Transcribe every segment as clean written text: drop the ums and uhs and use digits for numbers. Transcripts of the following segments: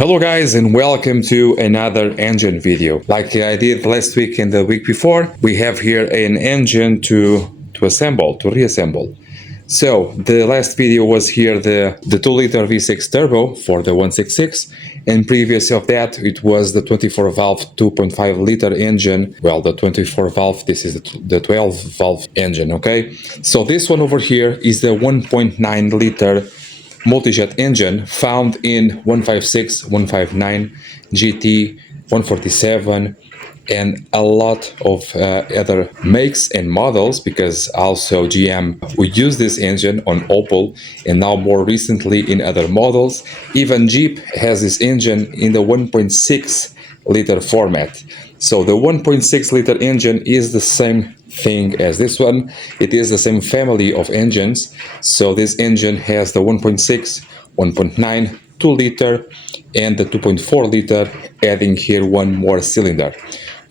Hello guys, and welcome to another engine video. Like I did last week and the week before, we have here an engine to reassemble. So the last video was here the 2-liter V6 turbo for the 166, and previous of that it was the 24 valve 2.5 liter engine. Well, the 24 valve, this is the 12 valve engine, okay? So this one over here is the 1.9 liter MutiJet engine found in 156, 159, GT, 147, and a lot of other makes and models, because also GM would use this engine on Opel, and now more recently in other models. Even Jeep has this engine in the 1.6 liter format. So the 1.6 liter engine is the same thing as this one. It is the same family of engines. So this engine has the 1.6, 1.9, 2 liter and the 2.4 liter, adding here one more cylinder.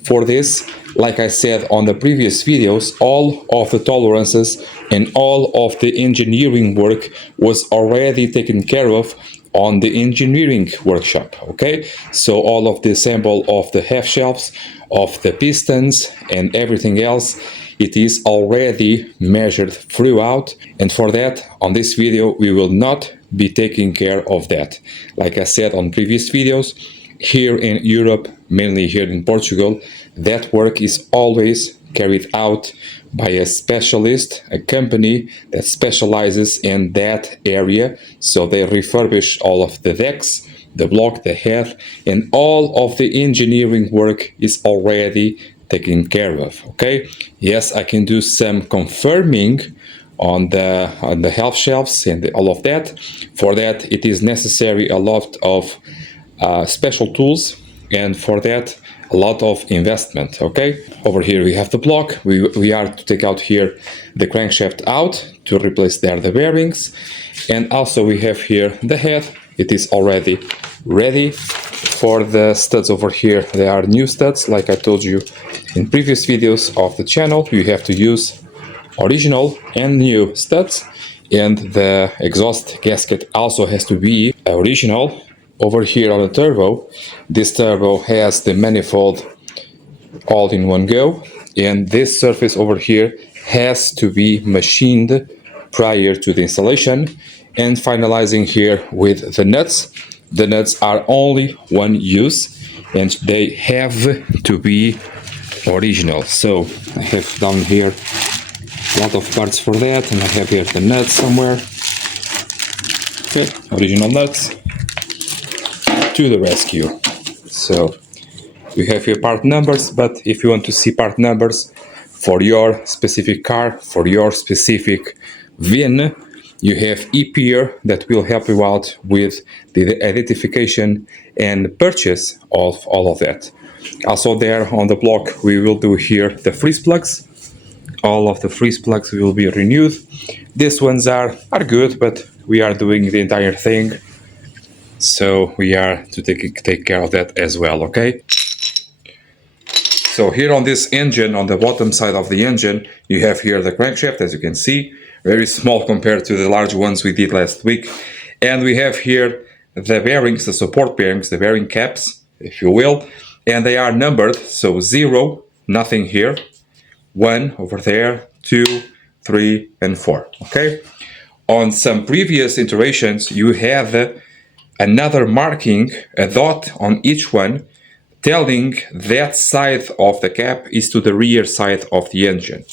For this, like I said on the previous videos, all of the tolerances and all of the engineering work was already taken care of on the engineering workshop, okay? So all of the assemble of the half shelves, of the pistons and everything else, it is already measured throughout, and for that, on this video, we will not be taking care of that. Like I said on previous videos, here in Europe, mainly here in Portugal, that work is always carried out by a specialist, a company that specializes in that area. So they refurbish all of the decks, the block, the head, and all of the engineering work is already taken care of, okay? Yes, I can do some confirming on the half shelves and all of that. For that, it is necessary a lot of special tools, and for that a lot of investment, okay? Over here we have the block. We are to take out here the crankshaft out to replace there the bearings, and also we have here the head. It is already ready. For the studs over here, they are new studs. Like I told you in previous videos of the channel, you have to use original and new studs, and the exhaust gasket also has to be original. Over here on the turbo, this turbo has the manifold all in one go, and this surface over here has to be machined prior to the installation. And finalizing here with the nuts. The nuts are only one use and they have to be original. So I have down here a lot of parts for that, and I have here the nuts somewhere. Okay, original nuts to the rescue. So we have here part numbers, but if you want to see part numbers for your specific car, for your specific VIN, you have EPR that will help you out with the identification and purchase of all of that. Also there on the block, we will do here the freeze plugs. All of the freeze plugs will be renewed. These ones are good, but we are doing the entire thing, so we are to take care of that as well, okay? So here on this engine, on the bottom side of the engine, you have here the crankshaft, as you can see, very small compared to the large ones we did last week. And we have here the bearings, the support bearings, the bearing caps, if you will, and they are numbered, so 0, nothing here, 1 over there, 2, 3, and 4, okay? On some previous iterations, you have another marking, a dot on each one, telling that side of the cap is to the rear side of the engine.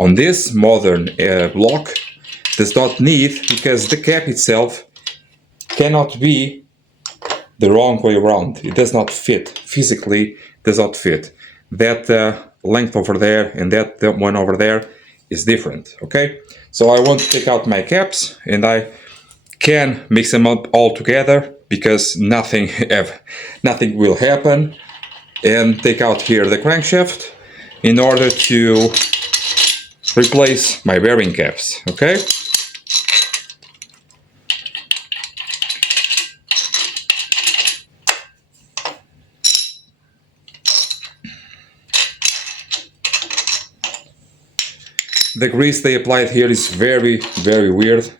On this modern block, does not need, because the cap itself cannot be the wrong way around. It does not fit, physically does not fit. That length over there and that one over there is different, okay? So I want to take out my caps, and I can mix them up all together because nothing will happen, and take out here the crankshaft in order to replace my bearing caps, okay? The grease they applied here is very, very weird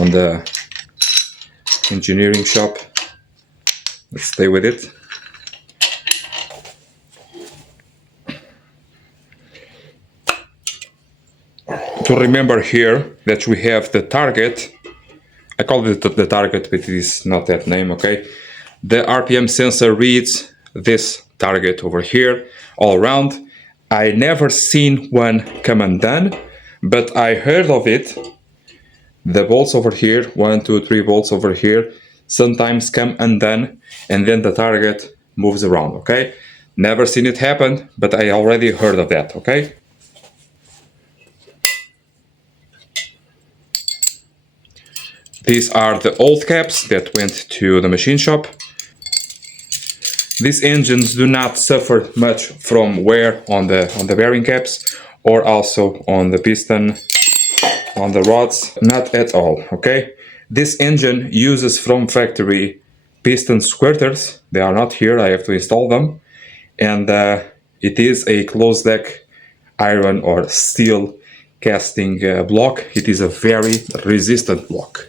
on the engineering shop. Let's stay with it. To remember here that we have the target. I call it the target, but it is not that name, okay? The RPM sensor reads this target over here all around. I never seen one come undone, but I heard of it. The bolts over here, 1, 2, 3 bolts over here, sometimes come undone, and then the target moves around, okay? Never seen it happen, but I already heard of that, okay? These are the old caps that went to the machine shop. These engines do not suffer much from wear on the bearing caps or also on the piston, on the rods, not at all, okay? This engine uses from factory piston squirters. They are not here, I have to install them. And it is a closed deck iron or steel casting block. It is a very resistant block.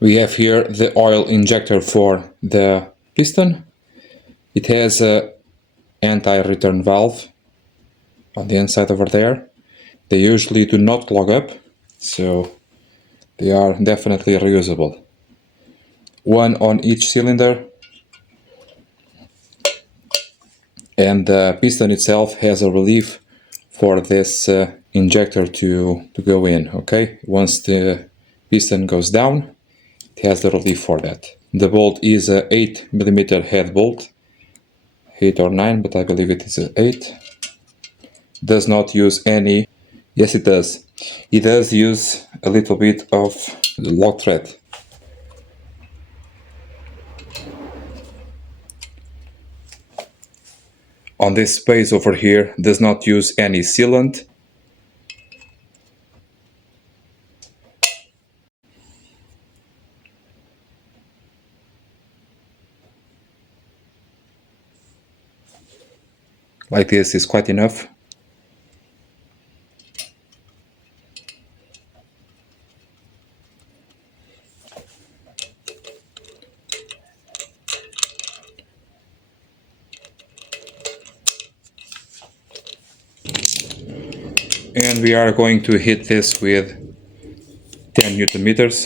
We have here the oil injector for the piston. It has a anti-return valve on the inside over there. They usually do not clog up, so they are definitely reusable. One on each cylinder. And the piston itself has a relief for this injector to go in, okay? Once the piston goes down, it has the relief for that. The bolt is a 8mm head bolt, 8 or 9, but I believe it is a 8. Does not use any, yes it does. It does use a little bit of the lock thread. On this space over here, does not use any sealant. Like this is quite enough. And we are going to hit this with 10 Newton meters.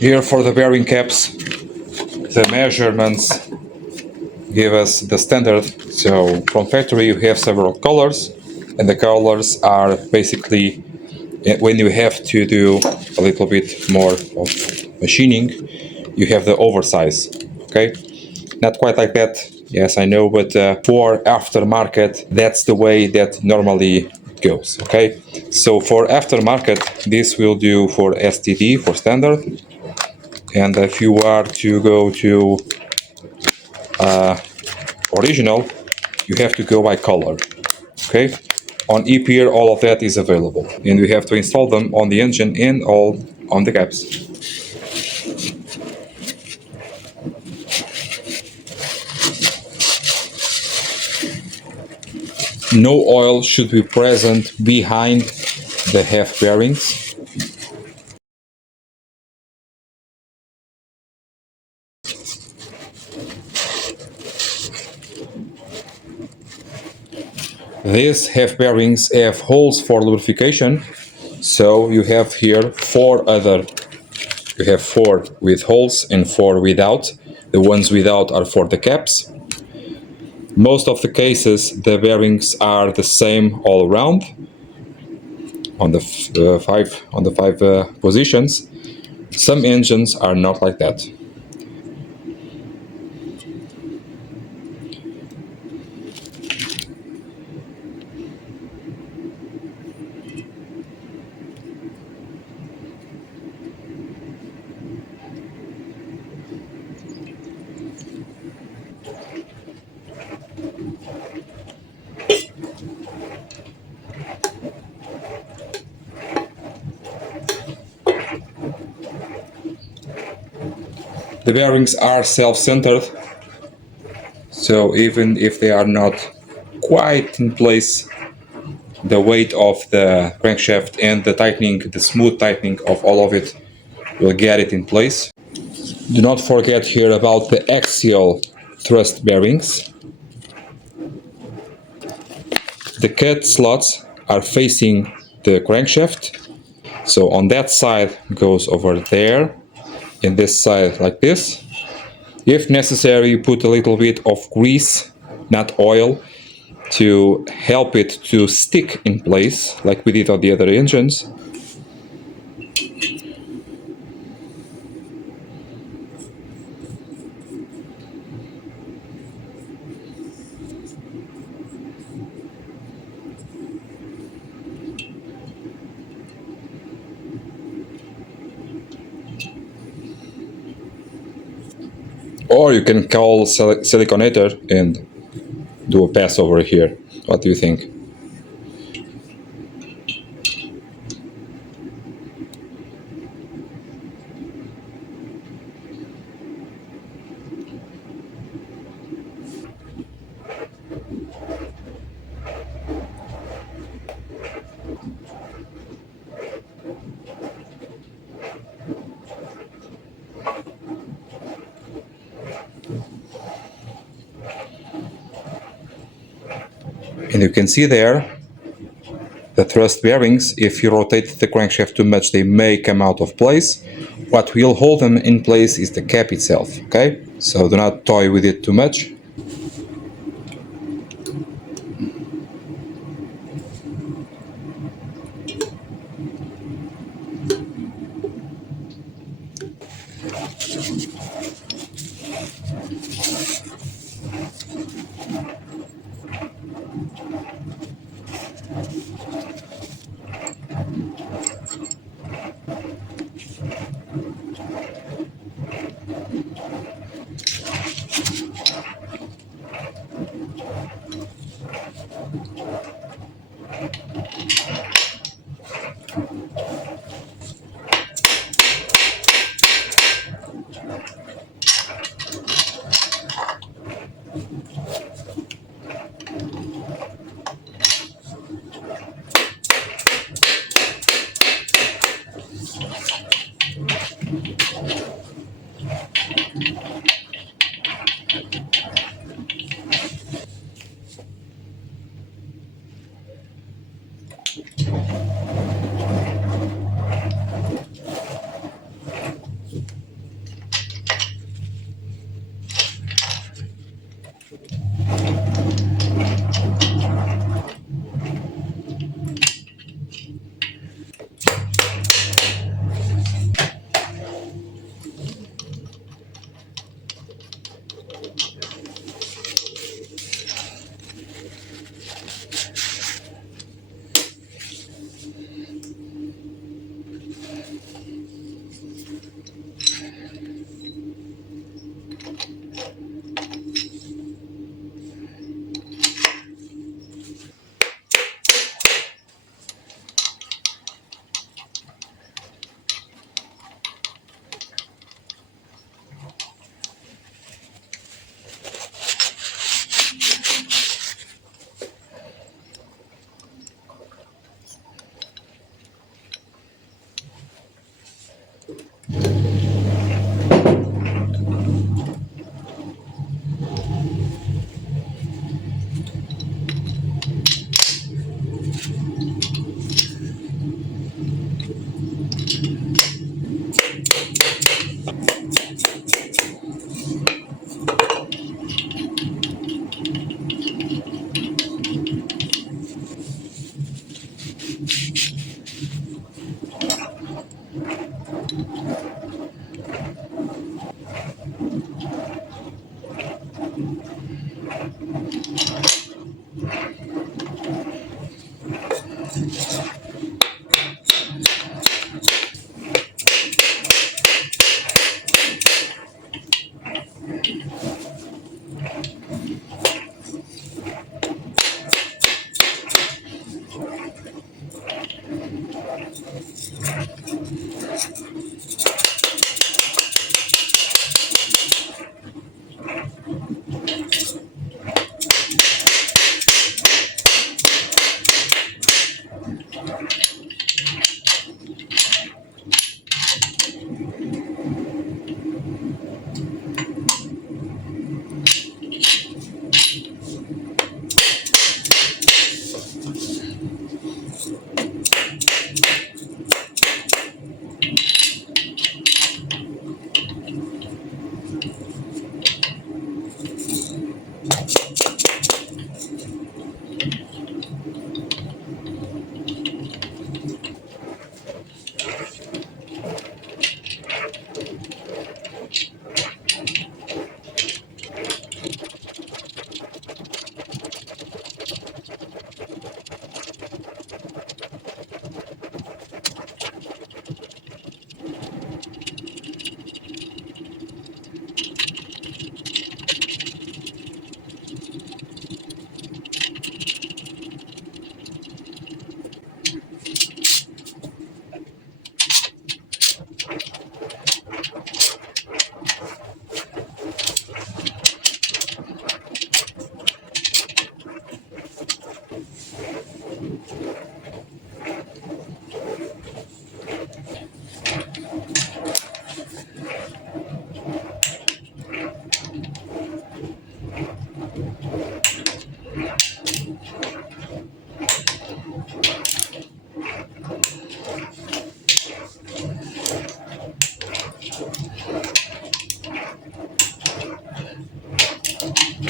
Here for the bearing caps, the measurements give us the standard. So from factory you have several colors, and the colors are basically when you have to do a little bit more of machining, you have the oversize, okay? Not quite like that, yes I know, but for aftermarket that's the way that normally it goes, okay? So for aftermarket this will do for STD, for standard. And if you are to go to original, you have to go by color, okay? On EPR, all of that is available. And we have to install them on the engine and all on the caps. No oil should be present behind the half bearings. These half bearings have holes for lubrication, so you have here four with holes and 4 without. The ones without are for the caps. Most of the cases, the bearings are the same all around on the five positions. Some engines are not like that. The bearings are self-centered, so even if they are not quite in place, the weight of the crankshaft and the tightening, the smooth tightening of all of it, will get it in place. Do not forget here about the axial thrust bearings. The cut slots are facing the crankshaft, so on that side goes over there, and this side like this. If necessary, you put a little bit of grease, not oil, to help it to stick in place, like we did on the other engines. Or you can call siliconator and do a pass over here. What do you think? And you can see there the thrust bearings. If you rotate the crankshaft too much, they may come out of place. What will hold them in place is the cap itself, okay? So do not toy with it too much.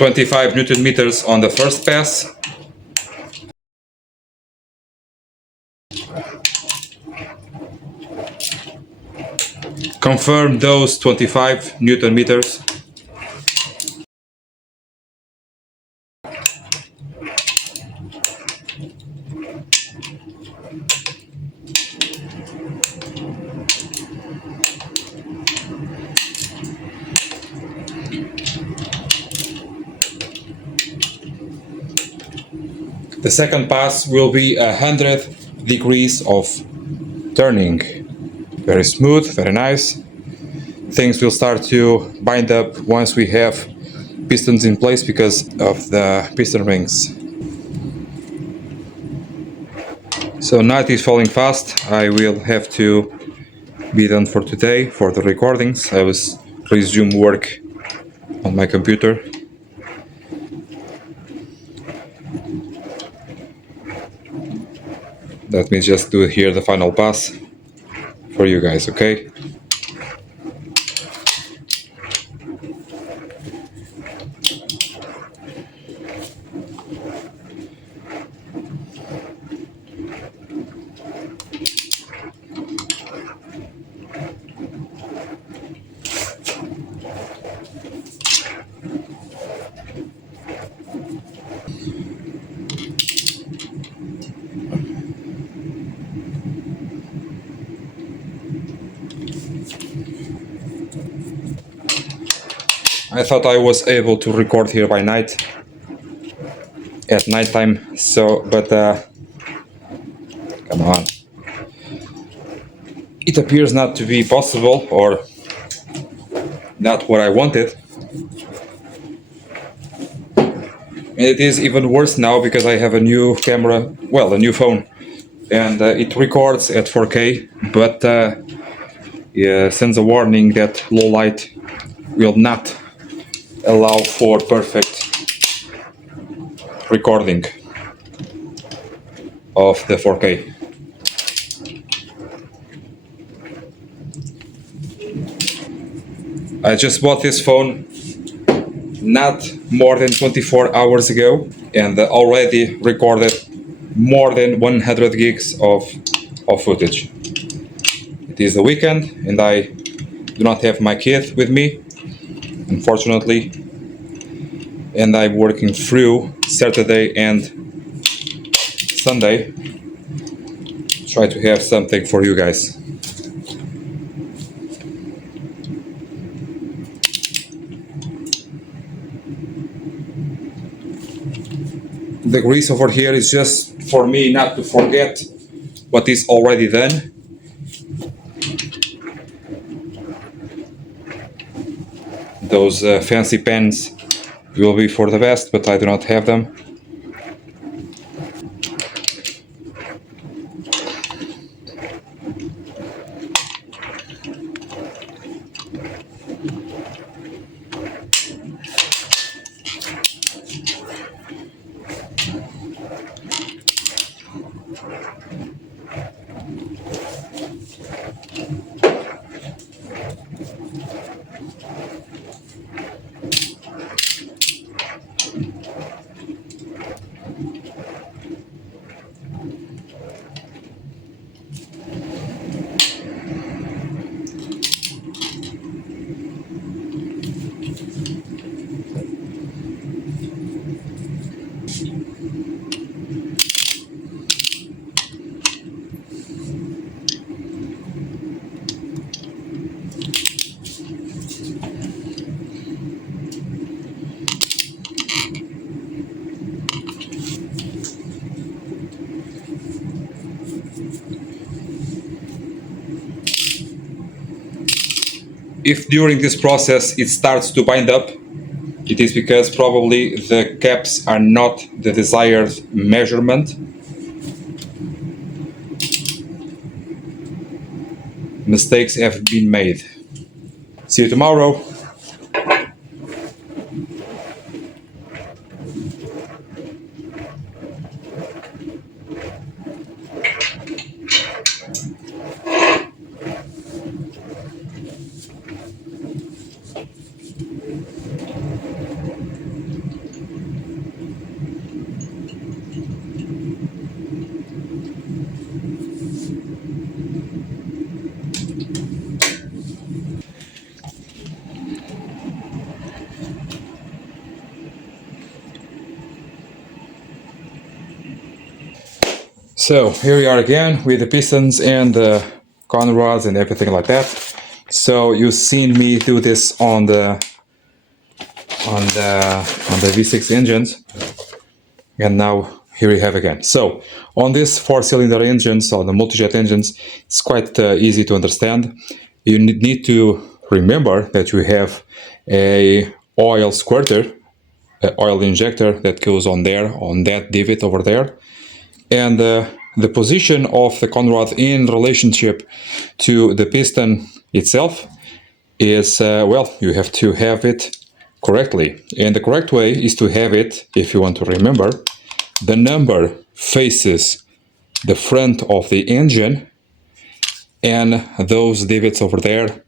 25 Newton meters on the first pass. Confirm those 25 Newton meters. The second pass will be 100 degrees of turning. Very smooth, very nice. Things will start to bind up once we have pistons in place because of the piston rings. So night is falling fast. I will have to be done for today for the recordings. I was resume work on my computer. Let me just do here the final pass for you guys, okay? I thought I was able to record here by night, at nighttime, so, but come on. It appears not to be possible, or not what I wanted. And it is even worse now because I have a new camera, well, a new phone, and it records at 4K, but sends a warning that low light will not allow for perfect recording of the 4K. I just bought this phone not more than 24 hours ago and already recorded more than 100 gigs of footage. It is the weekend and I do not have my kid with me, unfortunately, and I'm working through Saturday and Sunday. Try to have something for you guys. The grease over here is just for me not to forget what is already done. Those fancy pens will be for the best, but I do not have them. If during this process it starts to bind up, it is because probably the caps are not the desired measurement. Mistakes have been made. See you tomorrow. So here we are again with the pistons and the con rods and everything like that. So you've seen me do this on the V6 engines, and now here we have again. So on this 4-cylinder engines, on the MutiJet engines, it's quite easy to understand. You need to remember that you have a oil squirter, an oil injector that goes on there, on that divot over there. And the position of the con rod in relationship to the piston itself is, well, you have to have it correctly. And the correct way is to have it, if you want to remember, the number faces the front of the engine, and those divots over there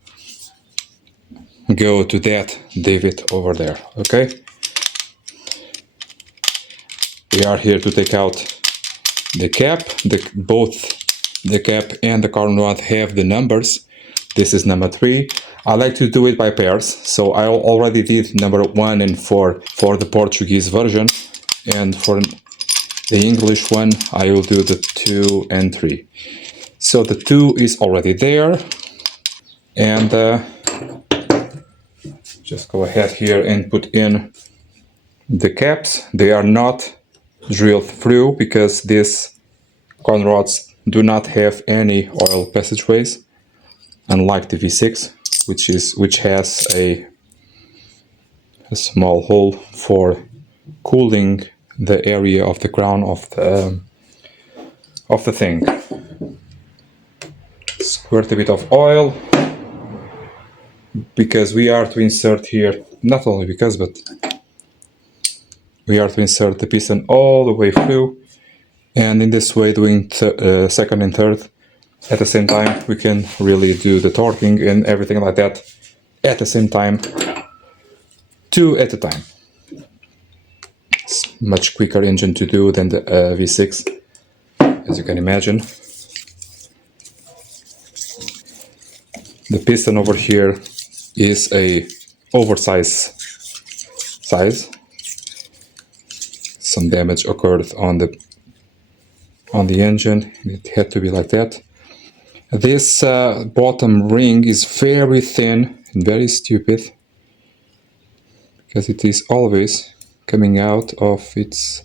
go to that divot over there, okay? We are here to take out the cap. Both the cap and the con rod have the numbers. This is number 3. I like to do it by pairs, so I already did number 1 and 4 for the Portuguese version, and for the English one I will do the 2 and 3. So the 2 is already there, and just go ahead here and put in the caps. They are not drilled through because these con rods do not have any oil passageways, unlike the V6, which has a small hole for cooling the area of the crown of the thing. Squirt a bit of oil, because we are to insert here, not only because, but we are to insert the piston all the way through, and in this way, doing second and third at the same time, we can really do the torquing and everything like that at the same time, 2 at a time. It's much quicker engine to do than the V6, as you can imagine. The piston over here is a oversized size, some damage occurred on the engine. It had to be like that. This bottom ring is very thin and very stupid because it is always coming out of its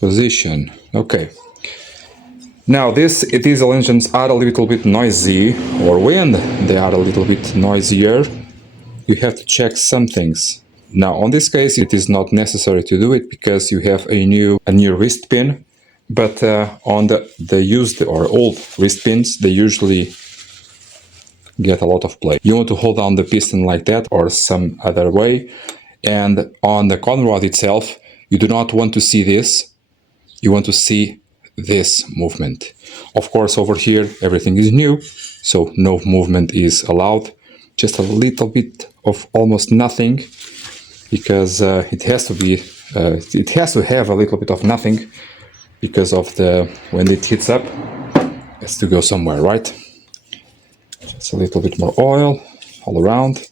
position. Okay. Now these diesel engines are a little bit noisy, or when they are a little bit noisier, you have to check some things. Now on this case it is not necessary to do it because you have a new wrist pin, but on the used or old wrist pins they usually get a lot of play. You want to hold down the piston like that or some other way, and on the con rod itself you do not want to see this, you want to see this movement. Of course over here everything is new, so no movement is allowed, just a little bit of almost nothing, because it has to have a little bit of nothing because of when it heats up it has to go somewhere, right? Just a little bit more oil all around.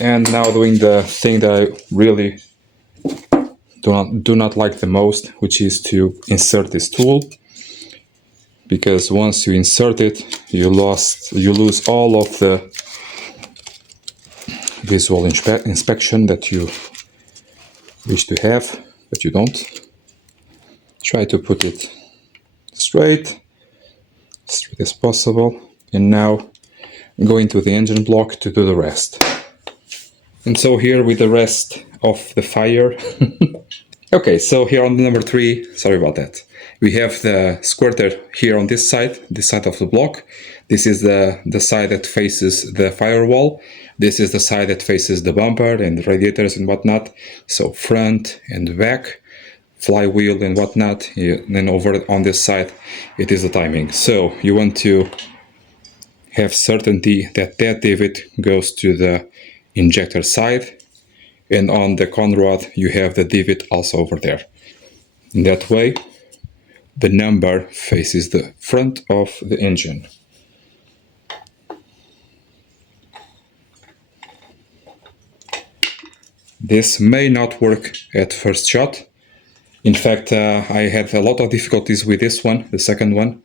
And now doing the thing that I really do not like the most, which is to insert this tool, because once you insert it you lose all of the visual inspection that you wish to have, but you don't. Try to put it straight as possible, and now go into the engine block to do the rest. And so here with the rest of the fire. Okay, so here on the number 3, sorry about that, we have the squirter here on this side of the block. This is the side that faces the firewall. This is the side that faces the bumper and the radiators and whatnot. So front and back, flywheel and whatnot. And then over on this side, it is the timing. So you want to have certainty that that divot goes to the injector side. And on the con rod, you have the divot also over there. In that way, the number faces the front of the engine. This may not work at first shot. In fact, I had a lot of difficulties with this one, the second one.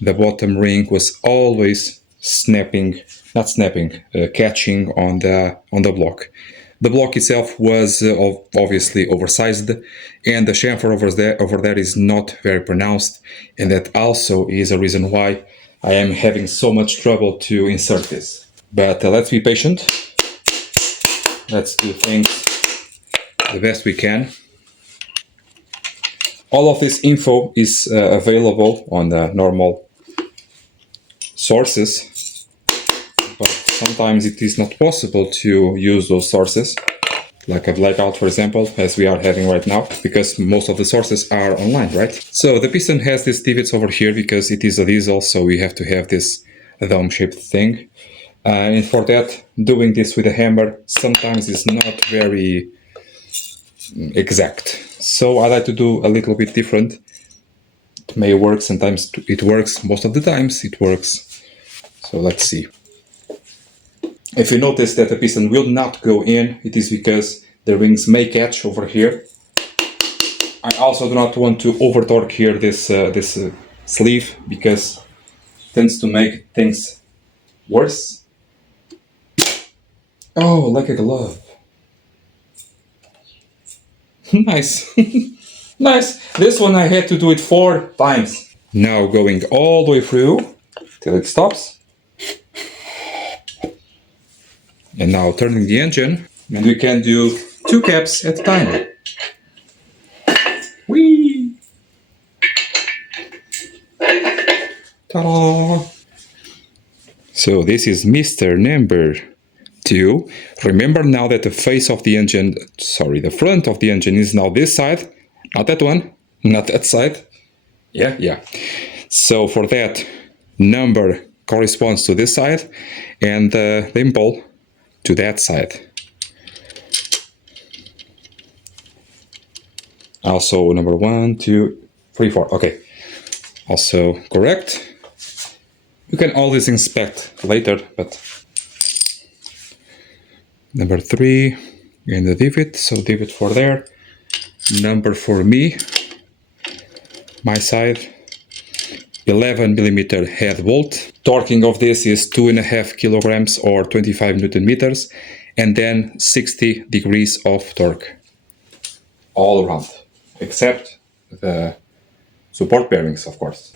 The bottom ring was always catching on the block. The block itself was obviously oversized, and the chamfer over there is not very pronounced, and that also is a reason why I am having so much trouble to insert this. But let's be patient. Let's do things the best we can. All of this info is available on the normal sources, but sometimes it is not possible to use those sources, like a blackout, for example, as we are having right now, because most of the sources are online, right? So the piston has these divots over here because it is a diesel, so we have to have this dome-shaped thing. And for that, doing this with a hammer sometimes is not very exact. So I like to do a little bit different. It may work, sometimes it works, most of the times it works. So let's see. If you notice that the piston will not go in, it is because the rings may catch over here. I also do not want to over torque here this sleeve, because it tends to make things worse. Oh, like a glove. Nice. Nice. This one I had to do it 4 times. Now going all the way through till it stops. And now turning the engine, and we can do 2 caps at a time. Whee! Ta-da! So this is Mr. Number 2. Remember now that the face of the engine, the front of the engine is now this side, not that one, not that side. Yeah. So for that, number corresponds to this side, and the impole to that side. Also number 1, 2, 3, 4. Okay. Also correct. You can always inspect later, but number 3 in the divot, so divot for there. number for me, my side, 11 millimeter head bolt. Torquing of this is 2.5 kilograms or 25 Newton meters, and then 60 degrees of torque all around, except the support bearings, of course.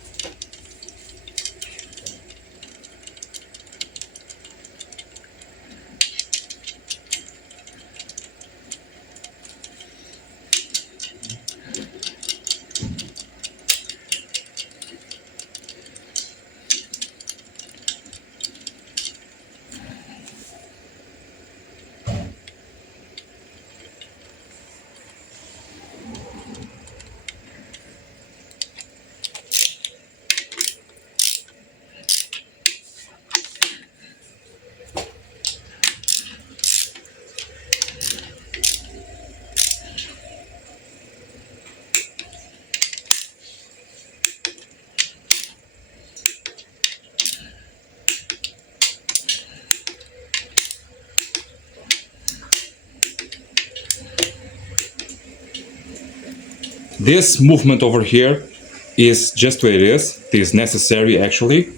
This movement over here is just what it is. It is necessary actually.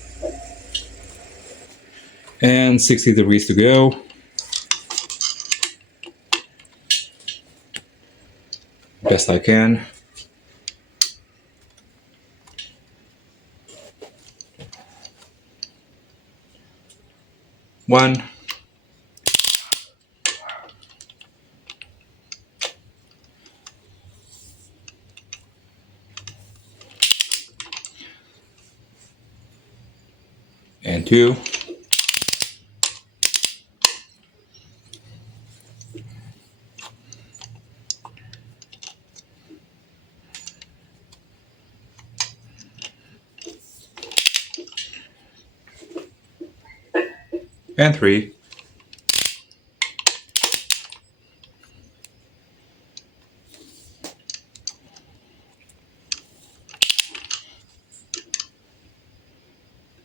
And 60 degrees to go. Best I can. One. And 2. And 3.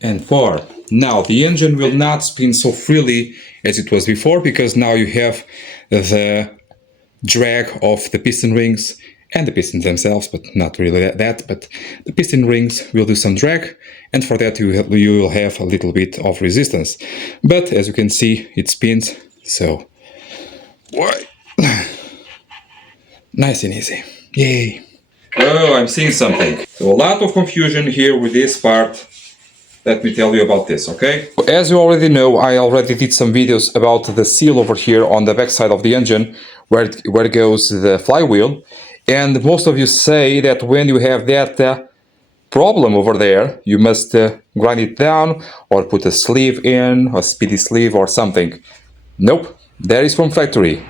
And 4. Now the engine will not spin so freely as it was before, because now you have the drag of the piston rings and the pistons themselves, but not really that, but the piston rings will do some drag, and for that you will have a little bit of resistance. But as you can see, it spins, so nice and easy. Yay! Oh, I'm seeing something. So a lot of confusion here with this part. Let me tell you about this, okay? As you already know, I already did some videos about the seal over here on the back side of the engine, where it goes the flywheel. And most of you say that when you have that problem over there, you must grind it down or put a sleeve in, a speedy sleeve or something. Nope, that is from factory.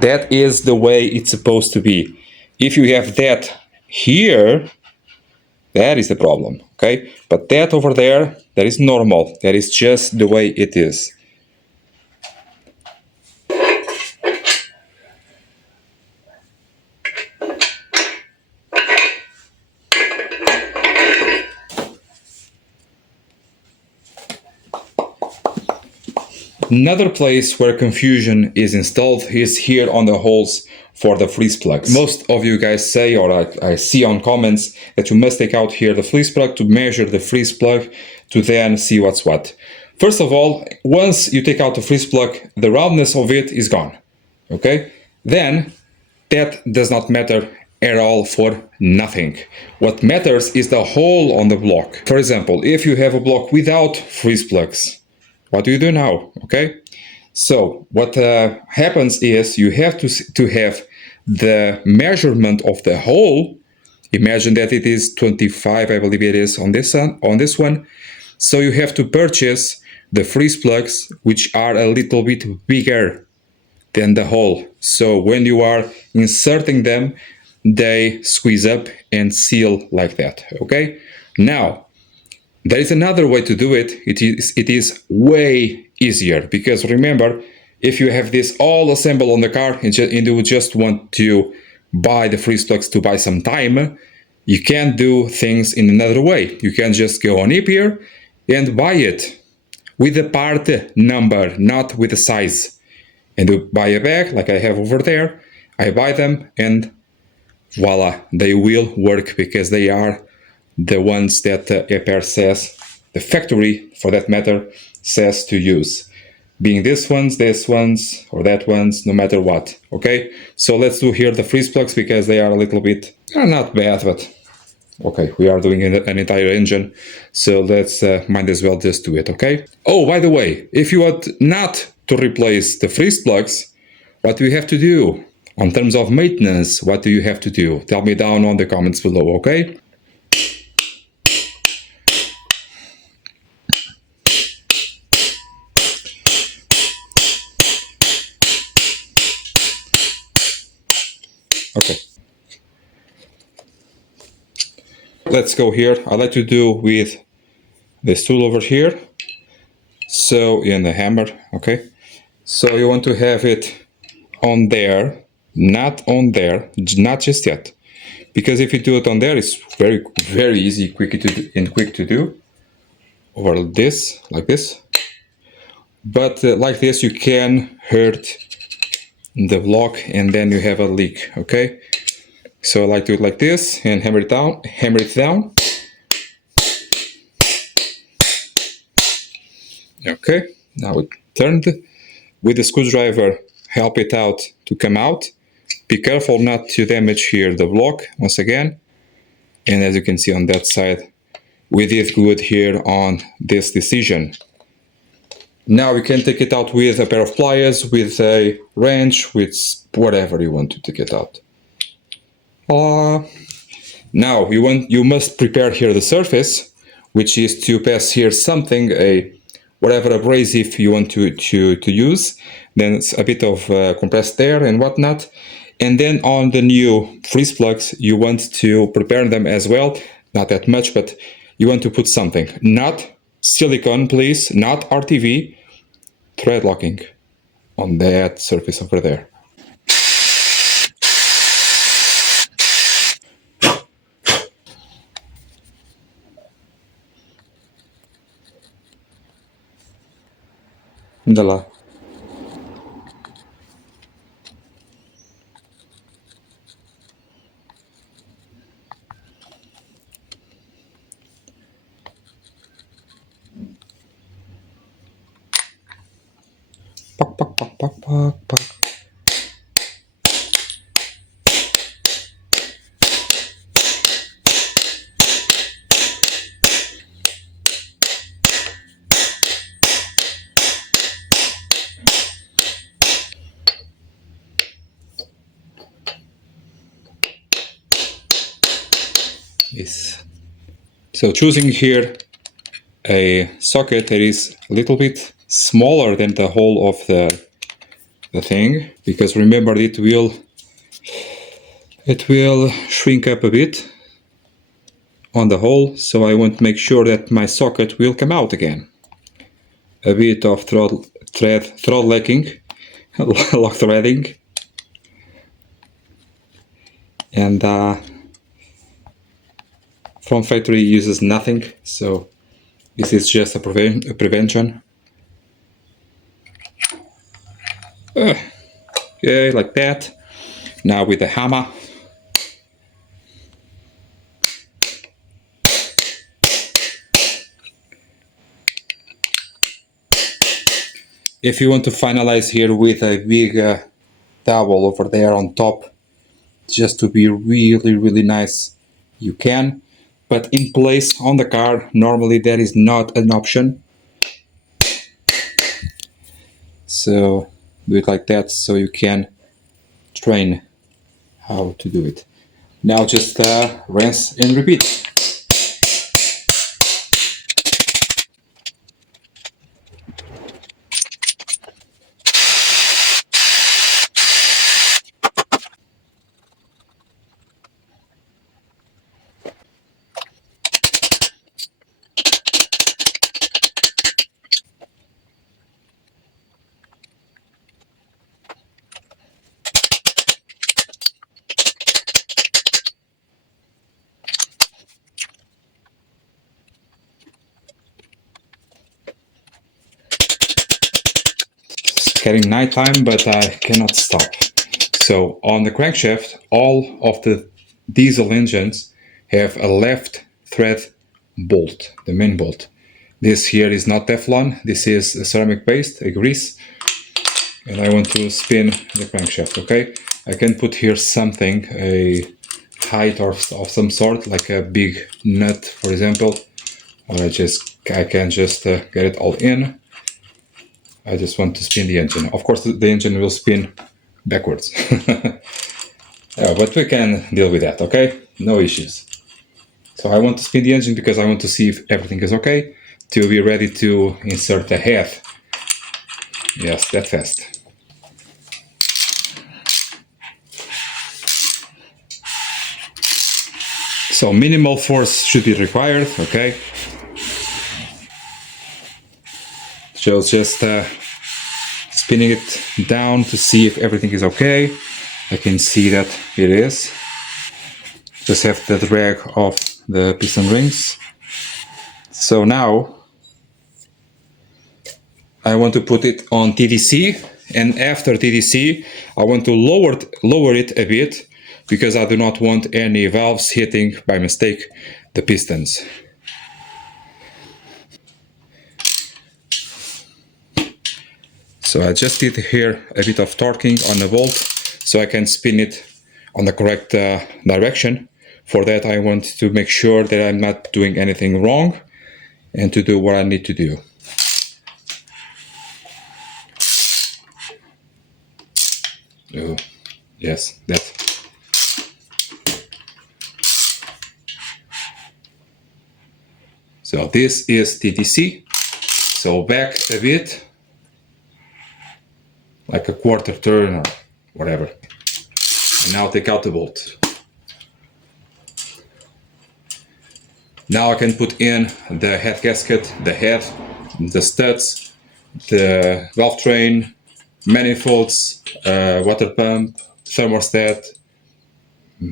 That is the way it's supposed to be. If you have that here, that is the problem, okay? But that over there, that is normal. That is just the way it is. Another place where confusion is installed is here on the holes for the freeze plugs. Most of you guys say, or I see on comments, that you must take out here the freeze plug to measure the freeze plug to then see what's what. First of all, once you take out the freeze plug, the roundness of it is gone, okay? Then that does not matter at all for nothing. What matters is the hole on the block. For example, if you have a block without freeze plugs, what do you do now? Okay, so what happens is you have to have the measurement of the hole. Imagine that it is 25, I believe it is on this one. So you have to purchase the freeze plugs, which are a little bit bigger than the hole. So when you are inserting them, they squeeze up and seal like that. Okay, now there is another way to do it. It is way easier, because remember, if you have this all assembled on the car and you just want to buy the freeze plugs to buy some time, you can do things in another way. You can just go on here and buy it with the part number, not with the size. And you buy a bag like I have over there. I buy them and voila, they will work because they are the ones that Aper says, the factory for that matter, says to use. Being this ones, or that ones, no matter what, okay? So let's do here the freeze plugs because they are a little bit, they're not bad, but okay, we are doing an entire engine, so let's might as well just do it, okay? Oh, by the way, if you want not to replace the freeze plugs, what do you have to do? On terms of maintenance, what do you have to do? Tell me down on the comments below, okay? Okay. Let's go here. I like to do with this tool over here. So, in the hammer, okay? So you want to have it on there, not on there, not just yet. Because if you do it on there, it's very, very easy, quick to do. Over this, like this. But like this, you can hurt the block and then you have a leak, okay? So I like to do it like this and hammer it down. Okay, now it turned. With the screwdriver, help it out to come out. Be careful not to damage here the block once again. And as you can see on that side, we did good here on this decision. Now we can take it out with a pair of pliers, with a wrench, with whatever you want to take it out. Now you must prepare here the surface, which is to pass here something, whatever abrasive you want to use. Then it's a bit of compressed air and whatnot. And then on the new freeze plugs, you want to prepare them as well. Not that much, but you want to put something. Not silicone, please, not RTV. Thread locking on that surface over there. Dala. Pak, pak, pak, pak, pak, pak. Yes. So choosing here a socket that is a little bit smaller than the whole of the thing, because remember it will shrink up a bit on the hole, so I want to make sure that my socket will come out again. A bit of thread locking, lock threading, and from factory uses nothing, so this is just a prevention. Okay, like that. Now with the hammer. If you want to finalize here with a big towel over there on top, just to be really, really nice, you can. But in place on the car, normally that is not an option. So do it like that so you can train how to do it. Now just rinse and repeat. Getting nighttime, but I cannot stop. So on the crankshaft, all of the diesel engines have a left thread bolt, the main bolt. This here is not Teflon, this is a ceramic paste, a grease, and I want to spin the crankshaft, okay? I can put here something, a height of some sort, like a big nut, for example, or I can just get it all in. I just want to spin the engine. Of course, the engine will spin backwards. But we can deal with that, okay? No issues. So I want to spin the engine because I want to see if everything is okay to be ready to insert the head. Yes, that fast. So minimal force should be required, okay? So just spinning it down to see if everything is okay. I can see that it is. Just have the drag of the piston rings. So now I want to put it on TDC, and after TDC I want to lower it a bit because I do not want any valves hitting by mistake the pistons. So I just did here a bit of torquing on the bolt so I can spin it on the correct direction. For that I want to make sure that I'm not doing anything wrong and to do what I need to do. Oh, yes, that. So this is TDC. So back a bit, like a quarter turn or whatever. And now take out the bolt. Now I can put in the head gasket, the head, the studs, the Valvetrain, manifolds, water pump, thermostat,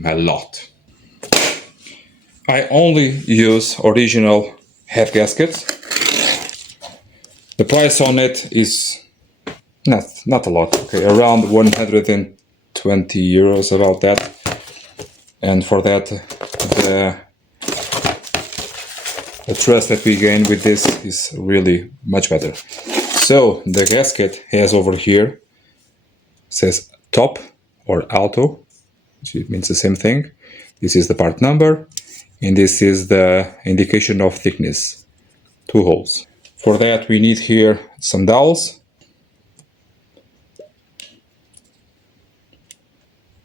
a lot. I only use original head gaskets. The price on it is not a lot, okay, around 120 euros, about that. And for that, the trust that we gain with this is really much better. So the gasket has over here, says top or auto, which means the same thing. This is the part number, and this is the indication of thickness, 2 holes. For that we need here some dowels.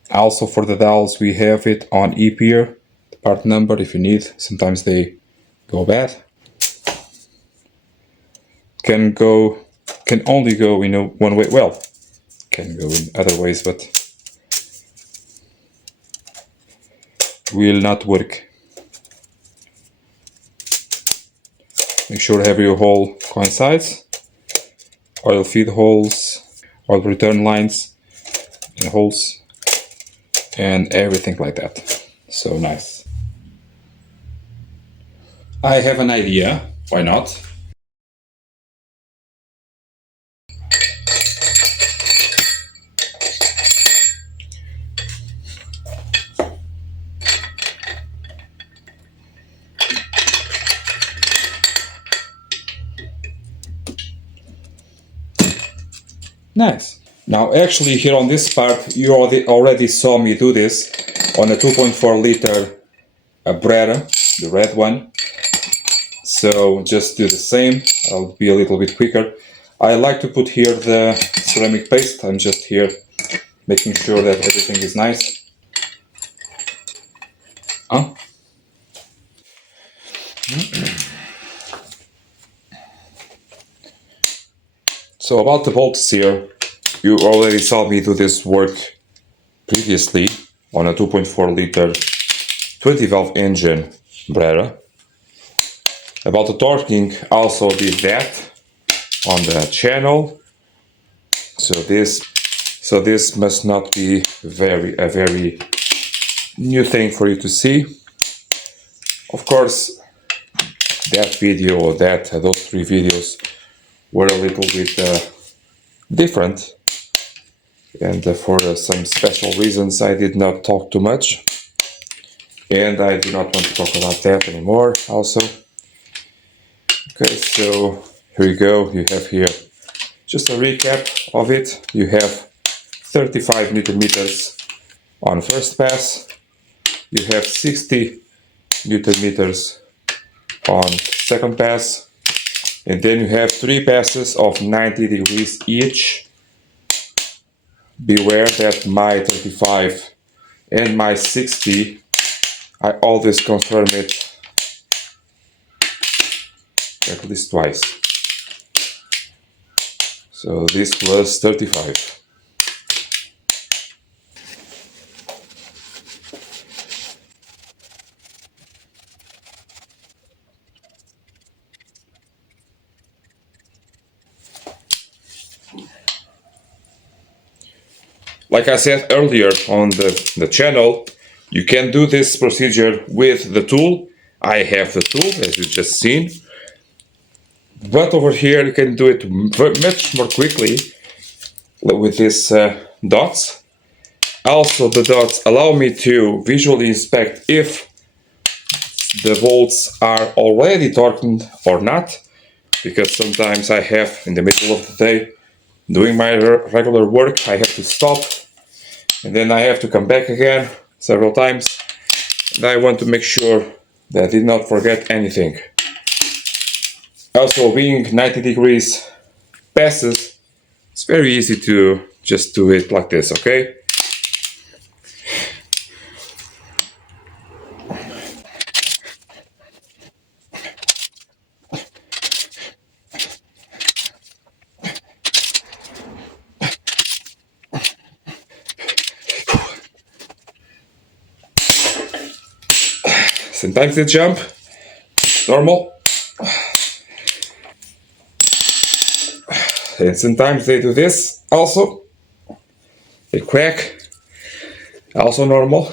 Also for the dowels we have it on E-Pier, the part number if you need, sometimes they go bad. Can only go in one way, well, can go in other ways, but will not work. Make sure every hole coincides. Oil feed holes, oil return lines and holes, and everything like that. So nice. I have an idea, why not? Nice. Now actually here on this part you already saw me do this on a 2.4 liter Brera, the red one. So just do the same, I'll be a little bit quicker. I like to put here the ceramic paste. I'm just here making sure that everything is nice. So about the bolts here, you already saw me do this work previously on a 2.4 liter 20 valve engine Brera. About the torquing, also did that on the channel. So this must not be a very new thing for you to see. Of course, that video or those 3 videos were a little bit different, and for some special reasons I did not talk too much. and I do not want to talk about that anymore also. Okay, so here you go. You have here just a recap of it. You have 35 Newton meters on first pass. You have 60 Newton meters on second pass. And then you have 3 passes of 90 degrees each. Beware that my 35 and my 60, I always confirm it at least twice. So this was 35. Like I said earlier on the channel, you can do this procedure with the tool. I have the tool, as you just seen. But over here you can do it much more quickly with these dots. Also, the dots allow me to visually inspect if the bolts are already torqued or not, because sometimes I have, in the middle of the day, doing my regular work, I have to stop, and then I have to come back again several times, and I want to make sure that I did not forget anything. Also, being 90 degrees passes, it's very easy to just do it like this, okay? Sometimes they jump, normal. And sometimes they do this also. They crack, also normal.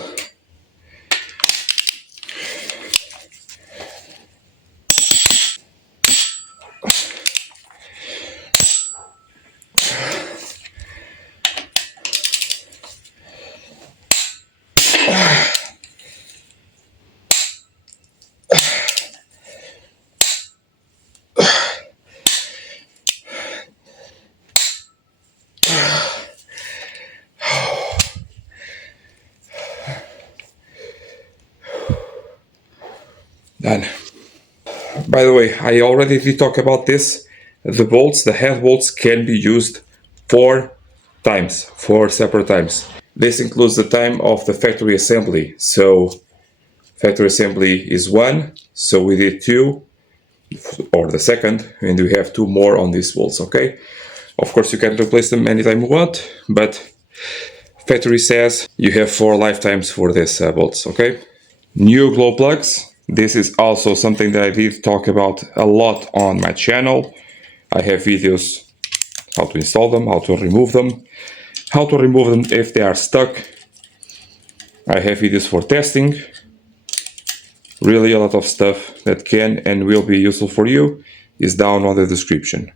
Done. By the way, I already did talk about this. The bolts, the head bolts, can be used 4 times, 4 separate times. This includes the time of the factory assembly. So factory assembly is 1, so we did 2, or the second, and we have 2 more on these bolts, okay? Of course, you can replace them anytime you want, but factory says you have 4 lifetimes for these bolts, okay? New glow plugs. This is also something that I did talk about a lot on my channel. I have videos how to install them, how to remove them if they are stuck. I have videos for testing. Really a lot of stuff that can and will be useful for you is down on the description.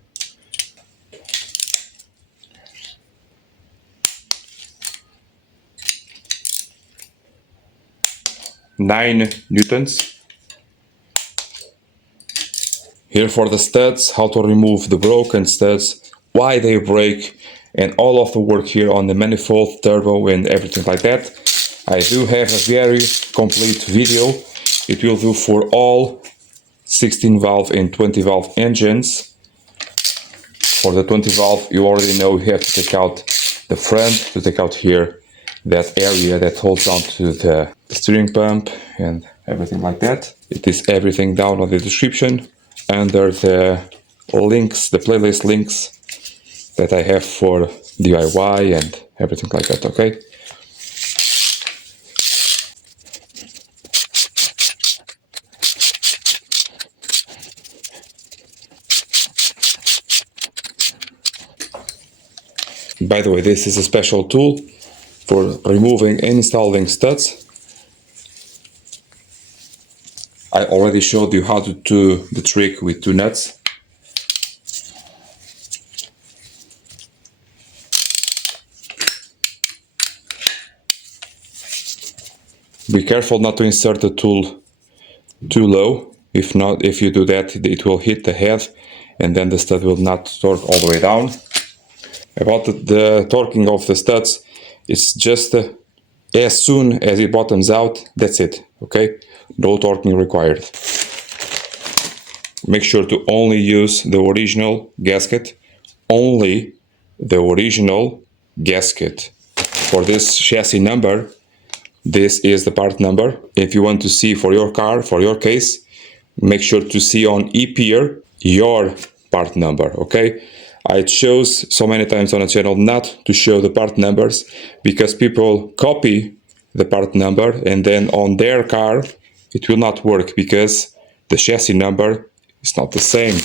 Nine newtons. Here for the studs, how to remove the broken studs, why they break, and all of the work here on the manifold, turbo, and everything like that. I do have a very complete video. It will do for all 16 valve and 20 valve engines. For the 20 valve, you already know you have to take out the front, to take out here that area that holds on to the steering pump and everything like that. It is everything down on the description under the links, the playlist links that I have for DIY and everything like that, okay? By the way, this is a special tool for removing and installing studs. I already showed you how to do the trick with 2 nuts. Be careful not to insert the tool too low. If not, if you do that, it will hit the head and then the stud will not torque all the way down. About the torquing of the studs, it's just as soon as it bottoms out, that's it, okay? No torquing required. Make sure to only use the original gasket, only the original gasket. For this chassis number, this is the part number. If you want to see for your car, for your case, make sure to see on ePeer your part number, okay? I chose so many times on a channel not to show the part numbers because people copy the part number and then on their car it will not work because the chassis number is not the same.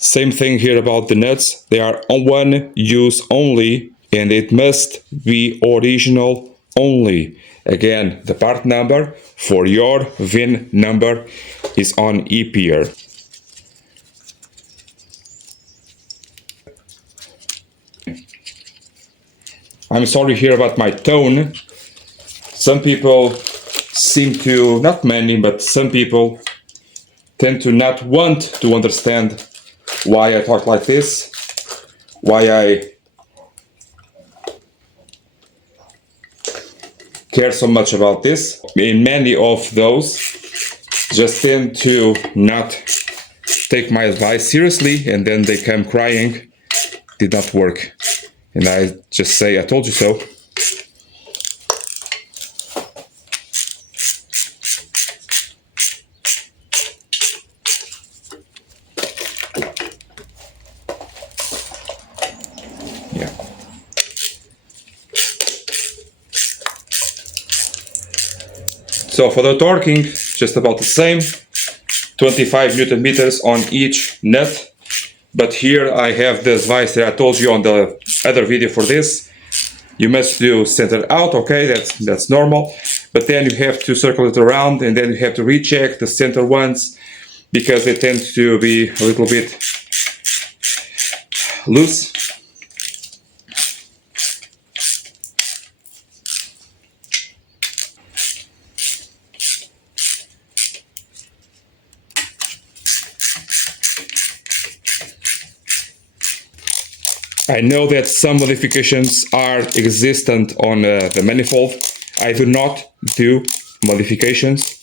Same thing here about the nuts. They are on one use only and it must be original only. Again, the part number for your VIN number is on ePeer. I'm sorry here about my tone. Some people seem to, not many, but some people tend to not want to understand why I talk like this, why I care so much about this. In many of those just tend to not take my advice seriously and then they come crying, did not work. And I just say, I told you so. Yeah. So for the torquing, just about the same, 25 Newton meters on each nut. But here I have the advice that I told you on the other video for this. You must do center out, okay, that's normal. But then you have to circle it around and then you have to recheck the center ones because they tend to be a little bit loose. I know that some modifications are existent on the manifold. I do not do modifications.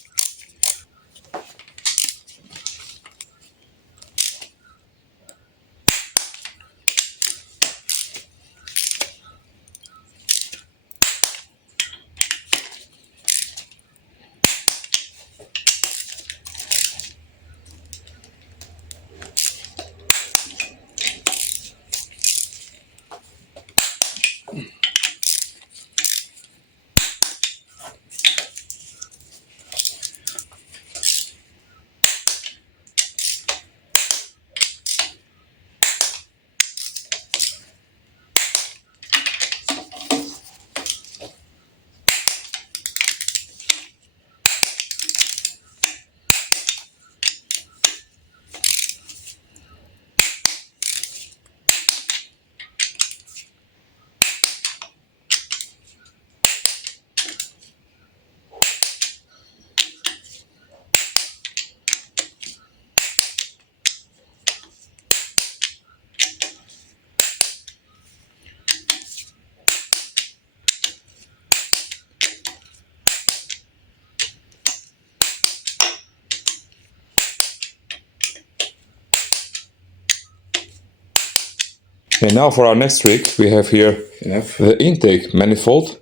And now for our next trick, we have here the intake manifold.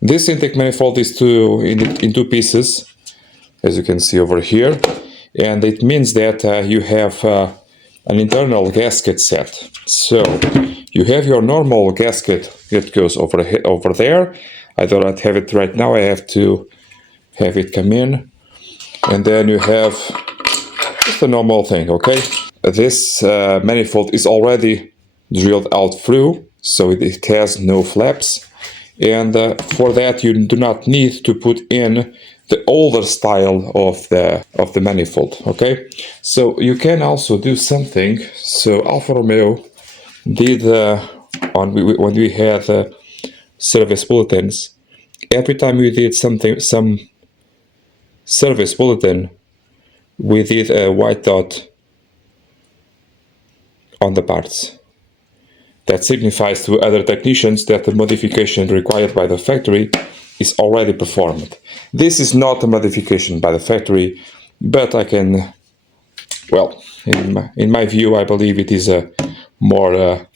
This intake manifold is in two pieces, as you can see over here. And it means that you have an internal gasket set. So you have your normal gasket that goes over there. I do not have it right now. I have to have it come in. And then you have just a normal thing, okay? This manifold is already drilled out through, so it has no flaps. and for that you do not need to put in the older style of the manifold. Okay, so you can also do something. So Alfa Romeo did when we had service bulletins. Every time we did some service bulletin, we did a white dot on the parts. That signifies to other technicians that the modification required by the factory is already performed. This is not a modification by the factory, but I can, well, in my view, I believe it is a more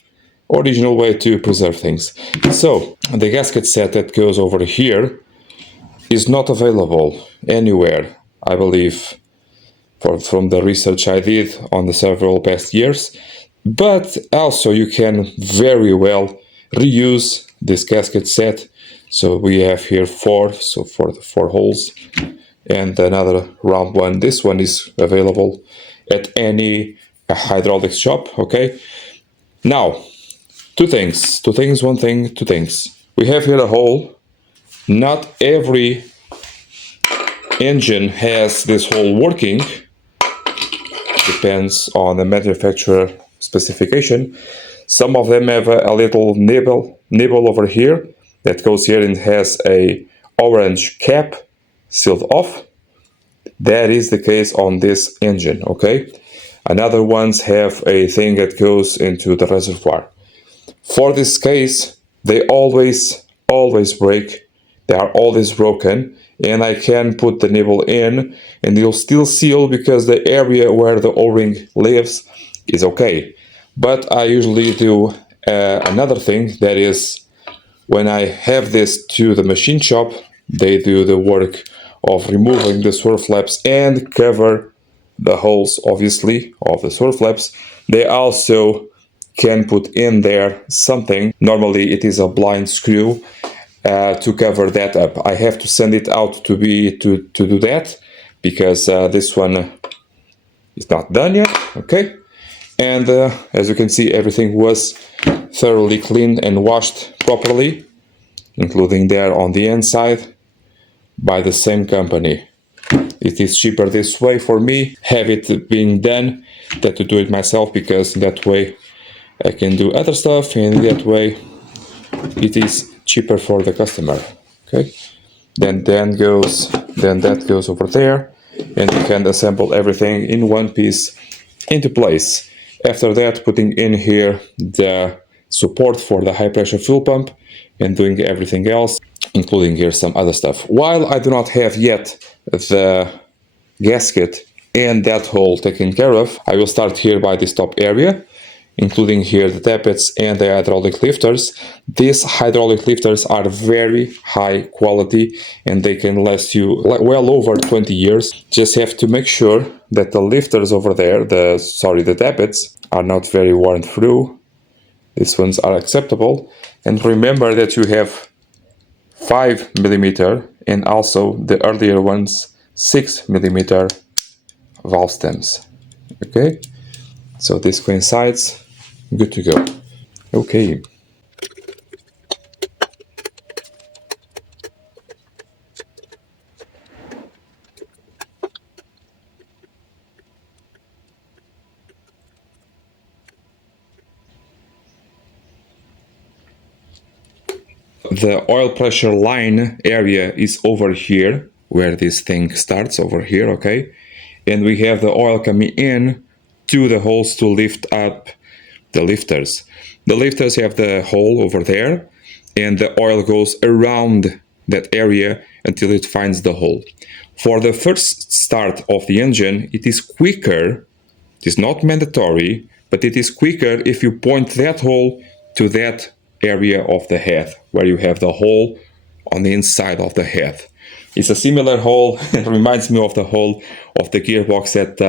original way to preserve things. So, the gasket set that goes over here is not available anywhere, I believe, from the research I did on the several past years. But also you can very well reuse this gasket set. So we have here 4, so for the 4 holes, and another round one. This one is available at any hydraulics shop. Okay, now two things. We have here a hole. Not every engine has this hole working. Depends on the manufacturer specification. Some of them have a little nibble over here that goes here and has a orange cap sealed off. That is the case on this engine. Okay, another ones have a thing that goes into the reservoir. For this case, they always break. They are always broken, and I can put the nibble in and it'll still seal because the area where the O-ring lives is okay. But I usually do another thing, that is, when I have this to the machine shop, they do the work of removing the swerve flaps and cover the holes, obviously, of the swerve flaps. They also can put in there something. Normally it is a blind screw to cover that up. I have to send it out to do that because this one is not done yet. Okay, and as you can see, everything was thoroughly cleaned and washed properly, including there on the inside by the same company. It is cheaper this way for me, have it being done, than to do it myself, because that way I can do other stuff, and that way it is cheaper for the customer. Okay, then that goes over there, and you can assemble everything in one piece into place. After that, putting in here the support for the high pressure fuel pump and doing everything else, including here some other stuff. While I do not have yet the gasket and that hole taken care of, I will start here by this top area, including here the tappets and the hydraulic lifters. These hydraulic lifters are very high quality and they can last you well over 20 years. Just have to make sure that the lifters over there, the tappets, are not very worn through. These ones are acceptable. And remember that you have 5mm and also the earlier ones 6mm valve stems. Okay, so this coincides. Good to go. Okay. The oil pressure line area is over here, where this thing starts over here, okay? And we have the oil coming in to the holes to lift up the lifters. The lifters have the hole over there, and the oil goes around that area until it finds the hole. For the first start of the engine, it is quicker, it is not mandatory, but it is quicker if you point that hole to that area of the head, where you have the hole on the inside of the head. It's a similar hole. It reminds me of the hole of the gearbox that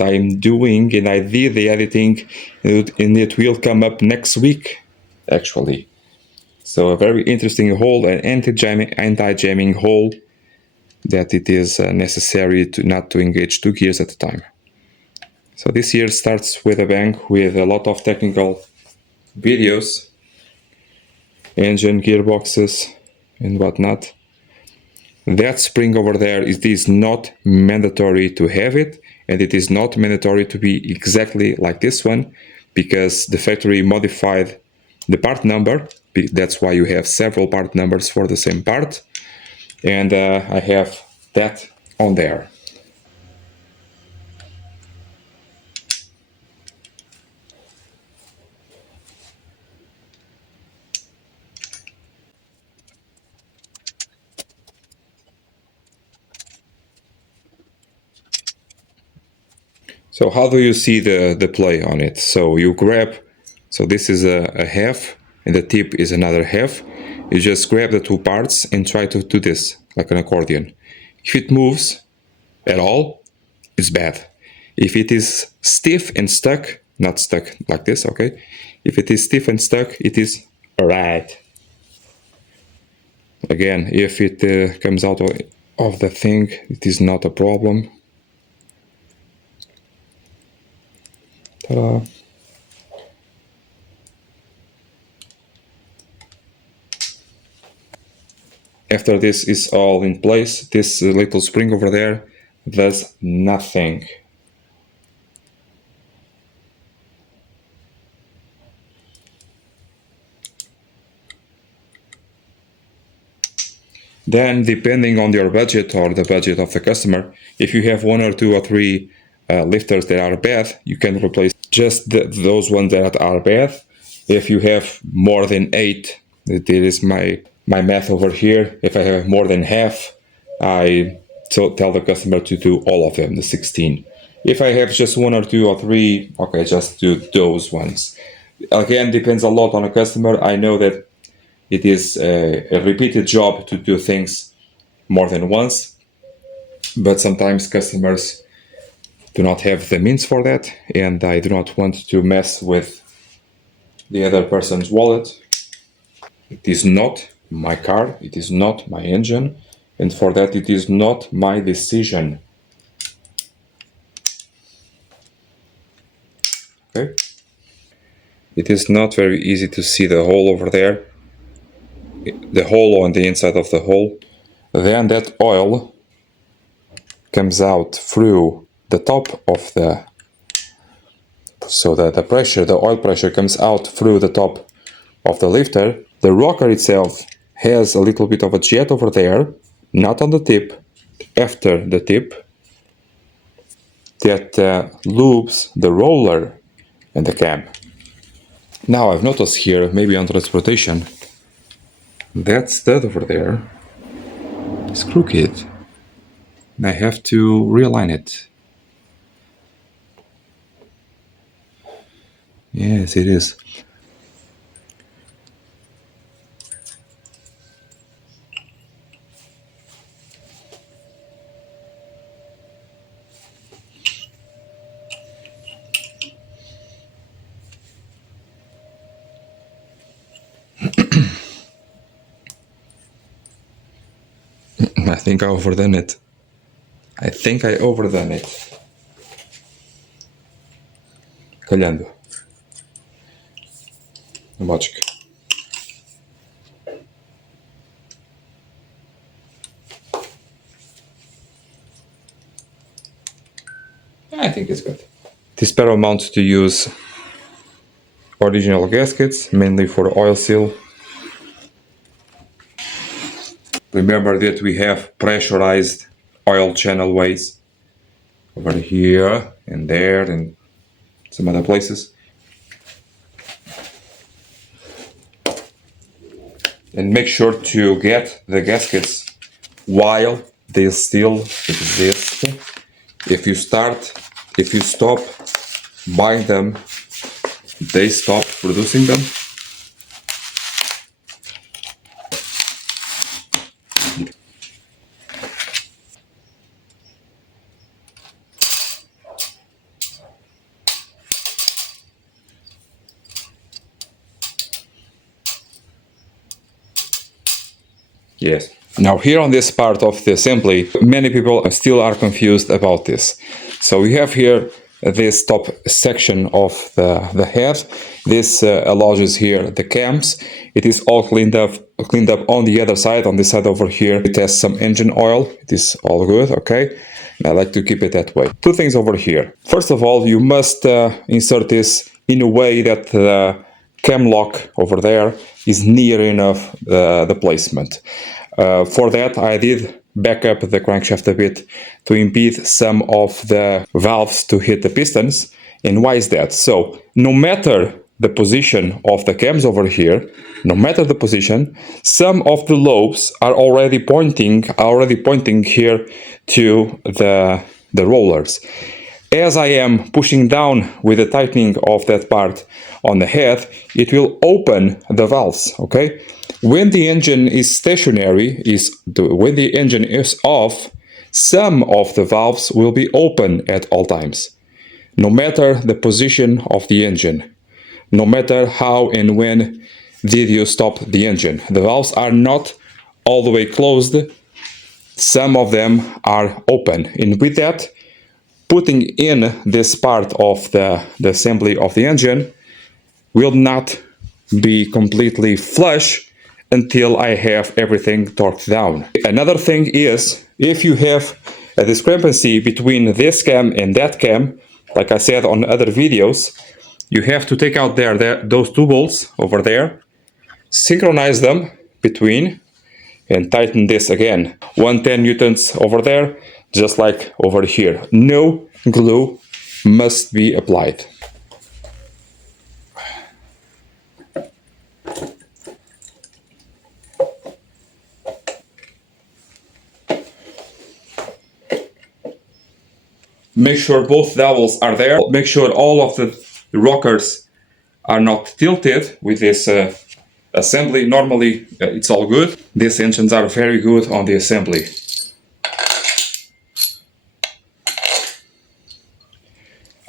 I'm doing, and I did the editing, and it will come up next week, actually. So a very interesting hole, an anti-jamming hole, that it is necessary to not to engage 2 gears at a time. So this year starts with a bang, with a lot of technical videos engine gearboxes and whatnot. That spring over there, it is not mandatory to have it, and it is not mandatory to be exactly like this one, because the factory modified the part number. That's why you have several part numbers for the same part, and I have that on there. So how do you see the play on it? So you grab, so this is a half and the tip is another half. You just grab the two parts and try to do this like an accordion. If it moves at all, it's bad. If it is stiff and stuck, not stuck like this, okay? If it is stiff and stuck, it is alright. Again, if it comes out of the thing, it is not a problem. Ta-da. After this is all in place, this little spring over there does nothing. Then, depending on your budget or the budget of the customer, if you have one or two or three lifters that are bad, you can replace just those ones that are bad. If you have more than 8, that is my math over here. If I have more than half, I tell the customer to do all of them, the 16. If I have just one or two or three, okay, just do those ones. Again, depends a lot on a customer. I know that it is a repeated job to do things more than once, but sometimes customers do not have the means for that, and I do not want to mess with the other person's wallet. It is not my car, it is not my engine, and for that it is not my decision. Okay? It is not very easy to see the hole over there, the hole on the inside of the hole. Then that oil comes out through the top of the, so that the pressure, the oil pressure comes out through the top of the lifter. The rocker itself has a little bit of a jet over there, not on the tip, after the tip, that loops the roller and the cam. Now I've noticed here, maybe on transportation, that stud over there is crooked. And I have to realign it. Yes, it is. I think I overdone it. I think I overdone it. Calhando. Logic. I think it's good. This barrel mount to use original gaskets, mainly for oil seal. Remember that we have pressurized oil channel ways over here and there and some other places. And make sure to get the gaskets while they still exist. If you stop buying them, they stop producing them. Yes. Now here on this part of the assembly, many people still are confused about this. So we have here this top section of the head. This allows here the cams. It is all cleaned up on the other side. On this side over here, it has some engine oil. It is all good, okay? And I like to keep it that way. Two things over here. First of all, you must insert this in a way that the cam lock over there is near enough the placement. For that, I did back up the crankshaft a bit to impede some of the valves to hit the pistons. And why is that? So no matter the position of the cams over here, no matter the position, some of the lobes are already pointing here to the rollers. As I am pushing down with the tightening of that part on the head, it will open the valves, okay? When the engine is stationary, when the engine is off, some of the valves will be open at all times, no matter the position of the engine, no matter how and when did you stop the engine. The valves are not all the way closed. Some of them are open, and with that, putting in this part of the assembly of the engine will not be completely flush until I have everything torqued down. Another thing is, if you have a discrepancy between this cam and that cam, like I said on other videos, you have to take out those two bolts over there, synchronize them between, and tighten this again. 110 newtons over there, just like over here. No glue must be applied. Make sure both dowels are there. Make sure all of the rockers are not tilted with this assembly. Normally it's all good. These engines are very good on the assembly.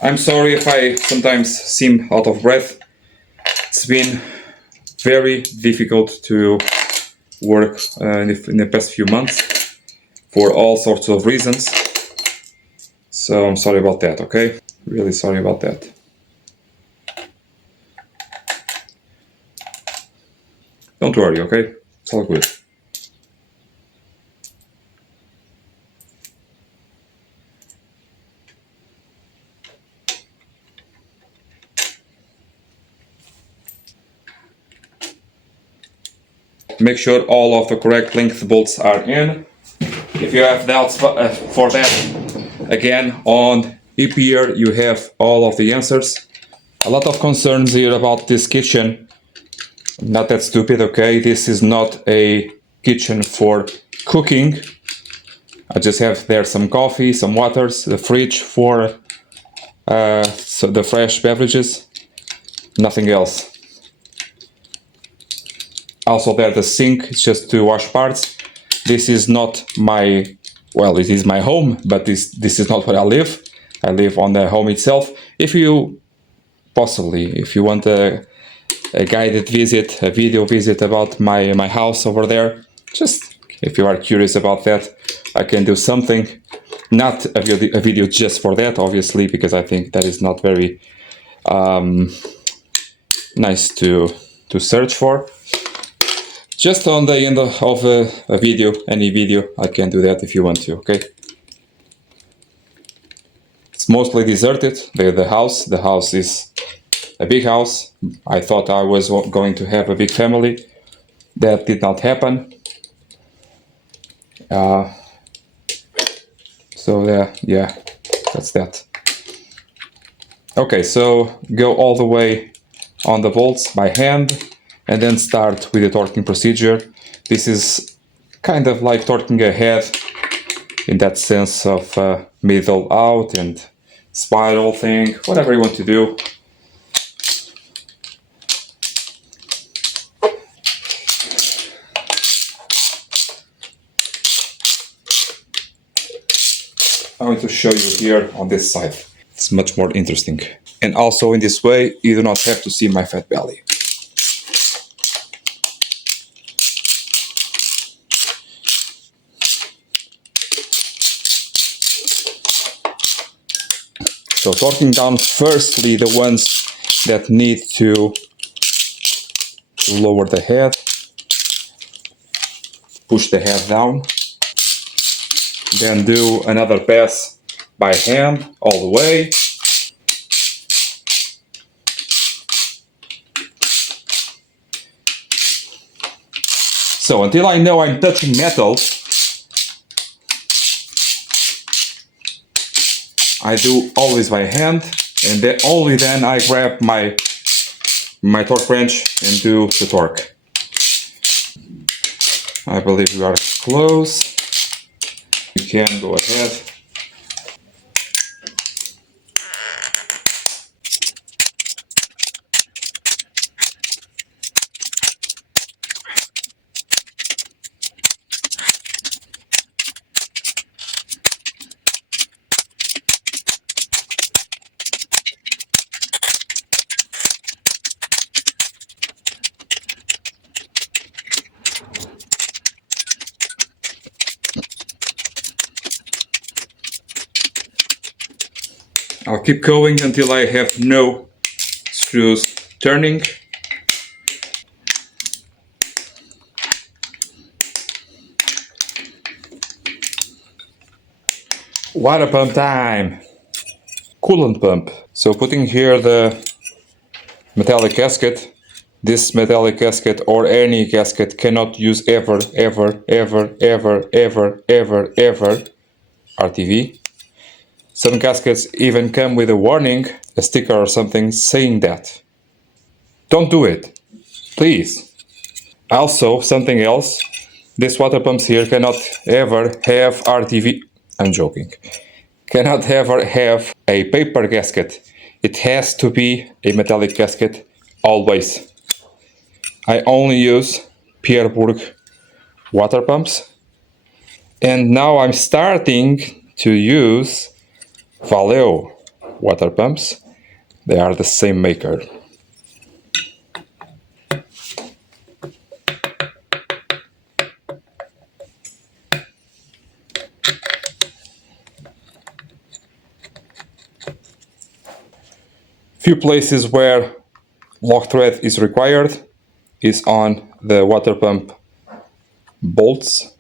I'm sorry if I sometimes seem out of breath. It's been very difficult to work in the past few months for all sorts of reasons. So I'm sorry about that, okay? Really sorry about that. Don't worry, okay? It's all good. Make sure all of the correct length bolts are in. If you have doubts for that, again, on here you have all of the answers. A lot of concerns here about this kitchen. Not that stupid, okay? This is not a kitchen for cooking. I just have there some coffee, some waters, the fridge for so the fresh beverages, nothing else. Also there the sink, it's just to wash parts. This is not my, well, it is my home, but this is not where I live. I live on the home itself. If you want a guided visit, a video visit about my house over there, just if you are curious about that, I can do something. Not a video just for that, obviously, because I think that is not very nice to search for. Just on the end of a video, any video, I can do that if you want to, okay? It's mostly deserted, the house is a big house. I thought I was going to have a big family. That did not happen. So yeah, that's that. Okay, so go all the way on the bolts by hand, and then start with the torquing procedure. This is kind of like torquing a head in that sense of middle out and spiral thing, whatever you want to do. I'm going to show you here on this side. It's much more interesting. And also in this way, you do not have to see my fat belly. So torquing down firstly the ones that need to lower the head, push the head down, then do another pass by hand all the way. So until I know I'm touching metal, I do always by hand, and then only then I grab my torque wrench and do the torque. I believe we are close. You can go ahead. I'll keep going until I have no screws turning. Water pump time! Coolant pump. So putting here the metallic gasket. This metallic gasket or any gasket cannot use ever RTV. Some gaskets even come with a warning, a sticker or something saying that. Don't do it, please. Also, something else, these water pumps here cannot ever have RTV. I'm joking. Cannot ever have a paper gasket. It has to be a metallic gasket, always. I only use Pierburg water pumps. And now I'm starting to use Valeo water pumps. They are the same maker. Few places where lock thread is required is on the water pump bolts.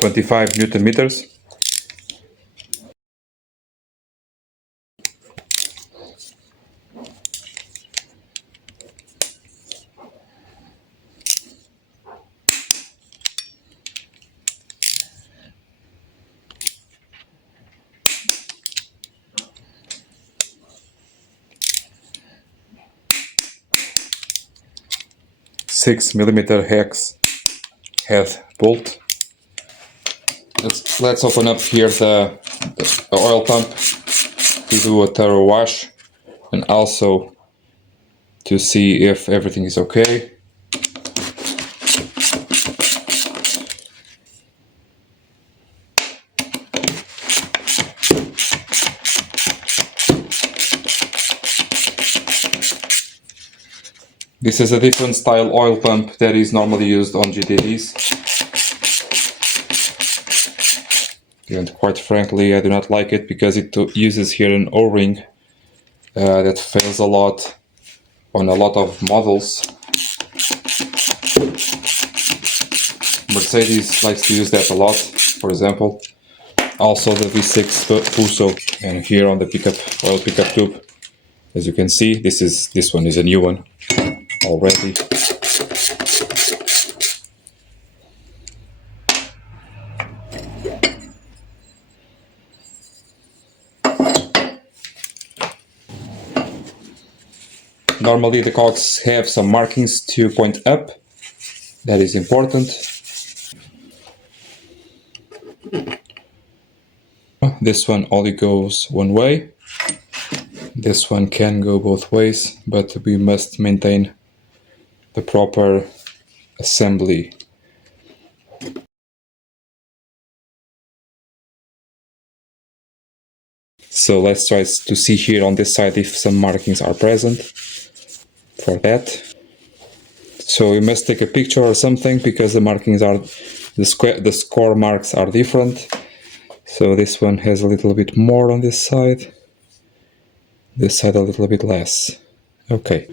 .25 Newton meters. .6mm hex head bolt. Let's open up here the oil pump to do a thorough wash and also to see if everything is okay. This is a different style oil pump that is normally used on JTDs. And quite frankly, I do not like it because it uses here an O-ring that fails a lot on a lot of models. Mercedes likes to use that a lot, for example. Also the V6 Busso, and here on the oil pickup tube, as you can see, this one is a new one already. Normally the cogs have some markings to point up. That is important. This one only goes one way. This one can go both ways, but we must maintain the proper assembly. So let's try to see here on this side if some markings are present for that. So we must take a picture or something because the markings are, the score marks are different. So this one has a little bit more on this side a little bit less. Okay.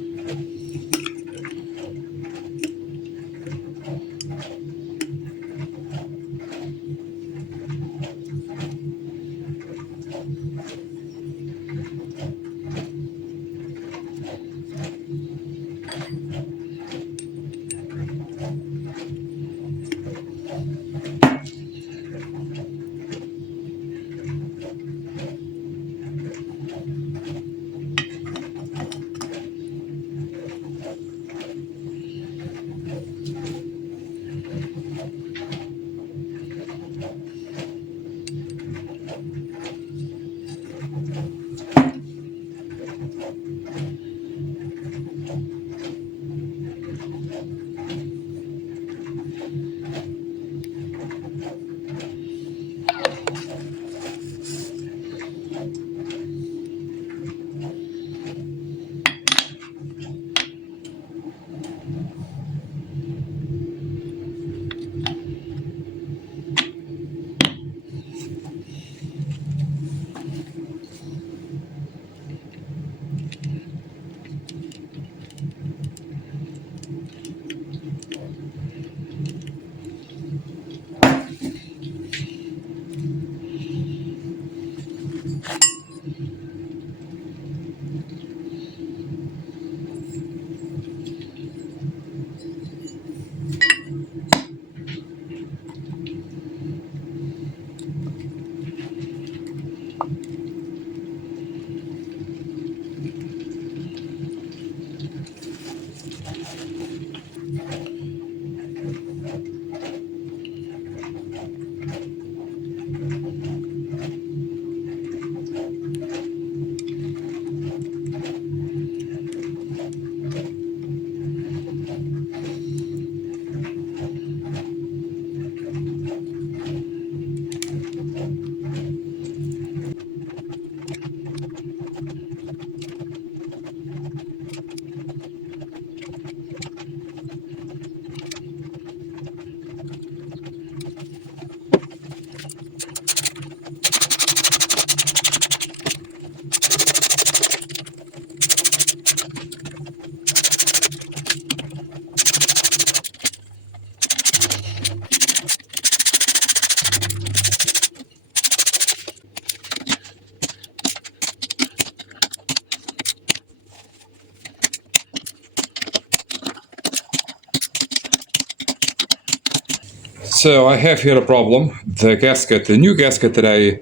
So I have here a problem. The gasket, the new gasket that I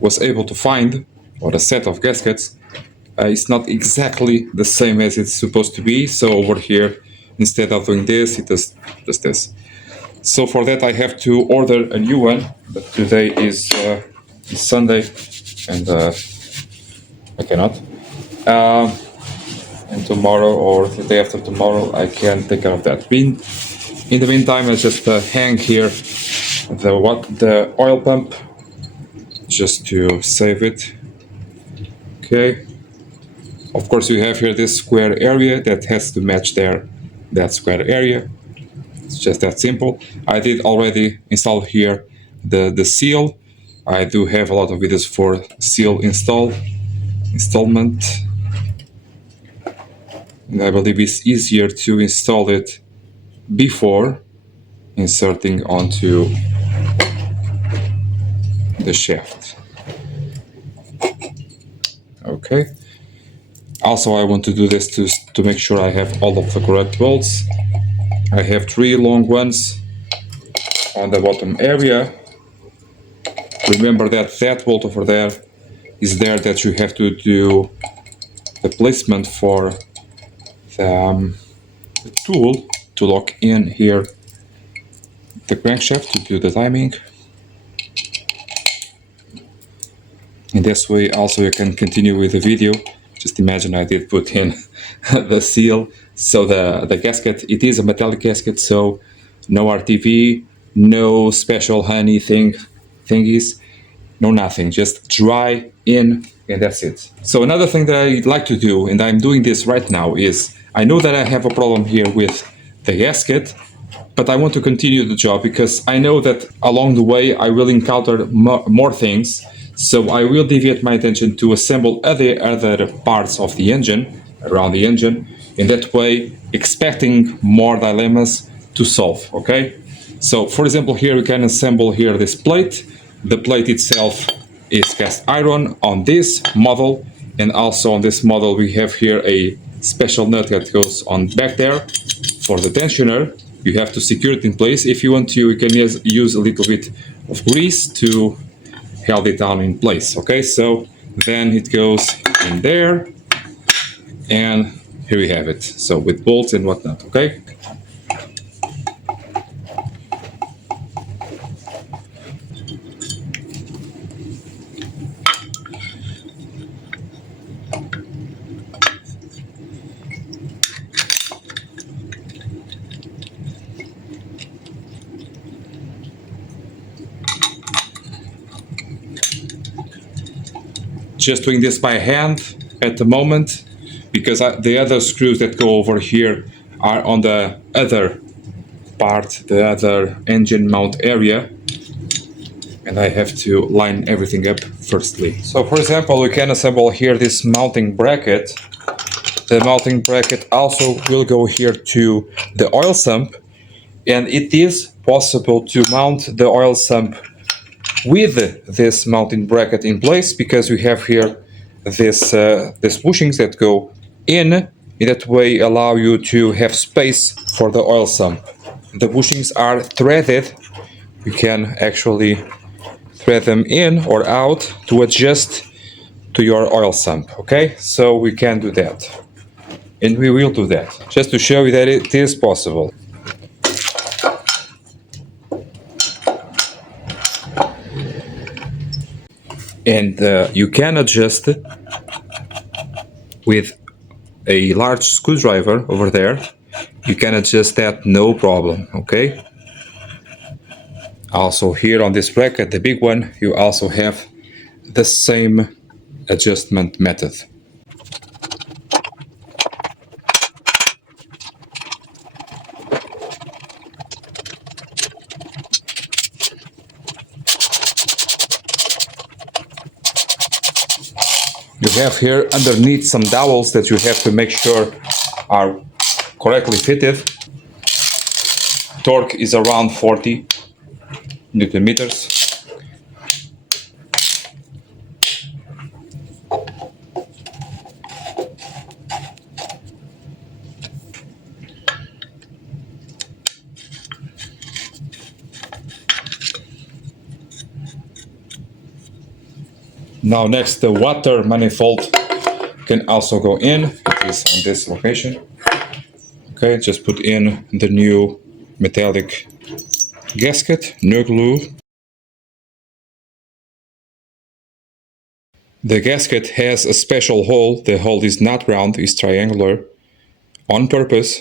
was able to find, or a set of gaskets, is not exactly the same as it's supposed to be. So over here, instead of doing this, it does this. So for that I have to order a new one, but today is Sunday and I cannot. And tomorrow or the day after tomorrow I can take care of that. In the meantime, I just hang here the oil pump just to save it. Okay. Of course, you have here this square area that has to match that square area. It's just that simple. I did already install here the seal. I do have a lot of videos for seal installment. And I believe it's easier to install it before inserting onto the shaft. Okay. Also, I want to do this to make sure I have all of the correct bolts. I have 3 long ones on the bottom area. Remember that bolt over there is there that you have to do the placement for the tool to lock in here the crankshaft to do the timing. In this way also you can continue with the video. Just imagine I did put in the seal. So the gasket, it is a metallic gasket, so no RTV, no special honey thingies, no nothing, just dry in and that's it. So another thing that I like to do, and I'm doing this right now, is I know that I have a problem here with the gasket, but I want to continue the job because I know that along the way I will encounter more things. So I will deviate my attention to assemble other parts of the engine, around the engine, in that way expecting more dilemmas to solve, okay? So for example, here we can assemble here this plate. The plate itself is cast iron on this model, and also on this model we have here a special nut that goes on back there for the tensioner. You have to secure it in place. If you want to, you can use a little bit of grease to hold it down in place. Okay, so then it goes in there, and here we have it. So with bolts and whatnot. Okay. Just doing this by hand at the moment because the other screws that go over here are on the other part, the other engine mount area, and I have to line everything up firstly. So for example, we can assemble here this mounting bracket. The mounting bracket also will go here to the oil sump, and it is possible to mount the oil sump with this mounting bracket in place because we have here these bushings that go in that way allow you to have space for the oil sump. The bushings are threaded. You can actually thread them in or out to adjust to your oil sump. Okay, so we can do that, and we will do that just to show you that it is possible. And you can adjust it with a large screwdriver over there. You can adjust that no problem, okay? Also here on this bracket, the big one, you also have the same adjustment method. You have here underneath some dowels that you have to make sure are correctly fitted. Torque is around 40 Newton meters. Now next, the water manifold can also go in. It is on this location. Okay, just put in the new metallic gasket, no glue. The gasket has a special hole. The hole is not round, it's triangular on purpose,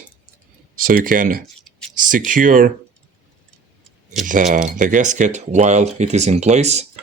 so you can secure the gasket while it is in place.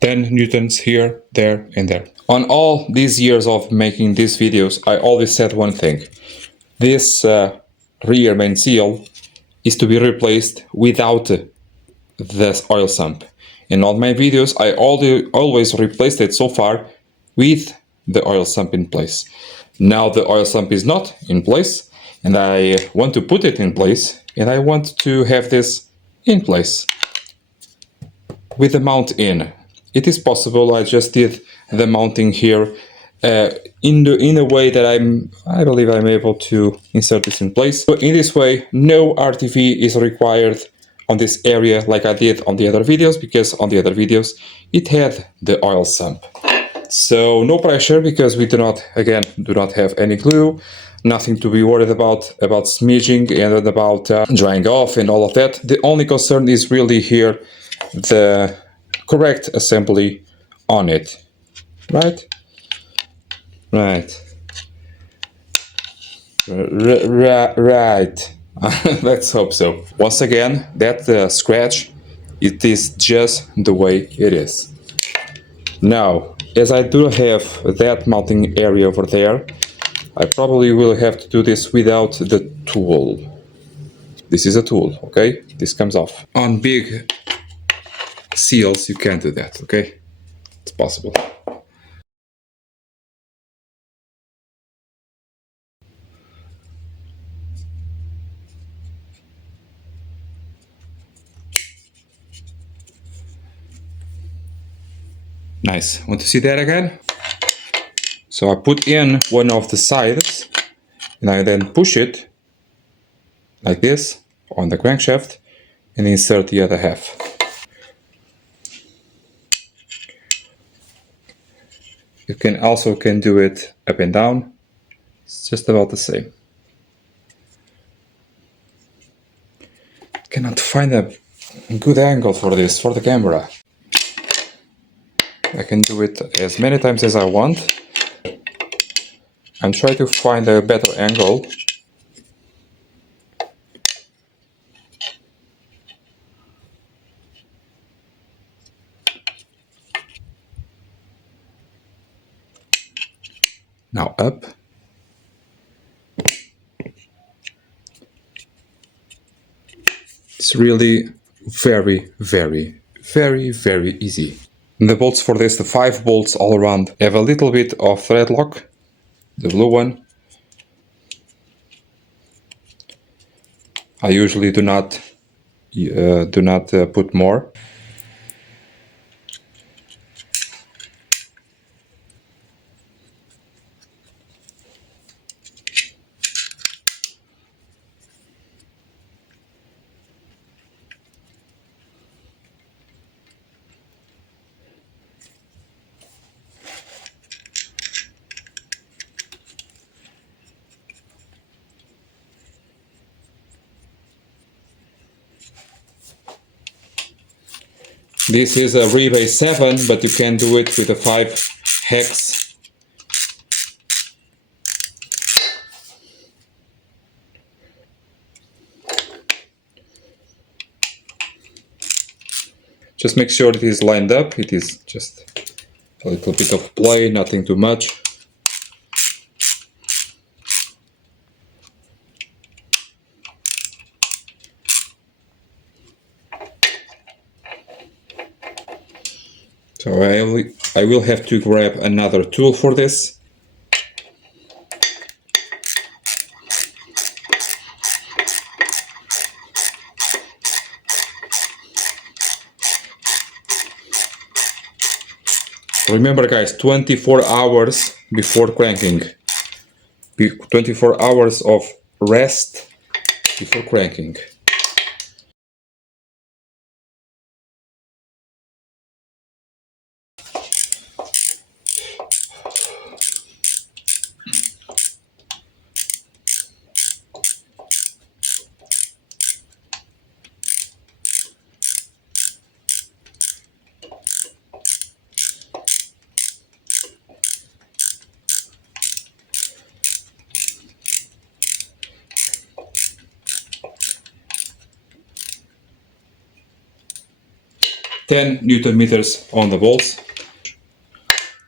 10 newtons here, there, and there. On all these years of making these videos, I always said one thing. This rear main seal is to be replaced without the oil sump. In all my videos, I always replaced it so far with the oil sump in place. Now the oil sump is not in place, and I want to put it in place, and I want to have this in place with the mount in. It is possible. I just did the mounting here in a way that I believe I'm able to insert this in place. So in this way, no RTV is required on this area like I did on the other videos, because on the other videos it had the oil sump. So no pressure, because we do not have any glue, nothing to be worried about smudging and about drying off and all of that. The only concern is really here the correct assembly on it. Right? Right. Right. Let's hope so. Once again, that scratch, it is just the way it is. Now, as I do have that mounting area over there, I probably will have to do this without the tool. This is a tool, okay? This comes off. On big seals, you can't do that, okay? It's possible. Nice. Want to see that again? So I put in one of the sides, and I then push it like this on the crankshaft and insert the other half. You can also do it up and down. It's just about the same. Cannot find a good angle for this, for the camera. I can do it as many times as I want and try to find a better angle. Now up. It's really very, very, very, very easy. And the bolts for this, the 5 bolts all around, have a little bit of thread lock, the blue one. I usually do not put more. This is a Rebase 7, but you can do it with a 5 hex. Just make sure it is lined up. It is just a little bit of play, nothing too much. So I will have to grab another tool for this. Remember guys, 24 hours before cranking. 24 hours of rest before cranking. 10 Newton meters on the bolts.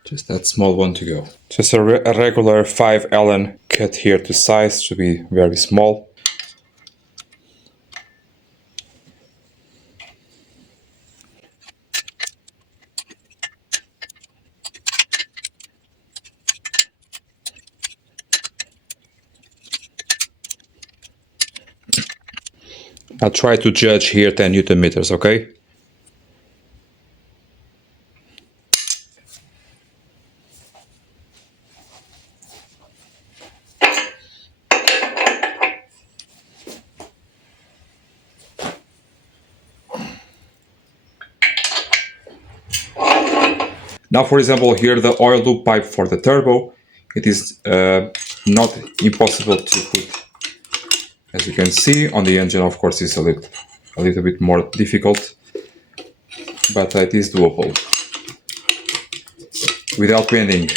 Just that small one to go. Just a regular 5 Allen cut here to size, should be very small. I'll try to judge here 10 Newton meters, okay? Now, for example, here the oil loop pipe for the turbo, it is not impossible to put. As you can see, on the engine, of course, it's a little bit more difficult, but it is doable without bending.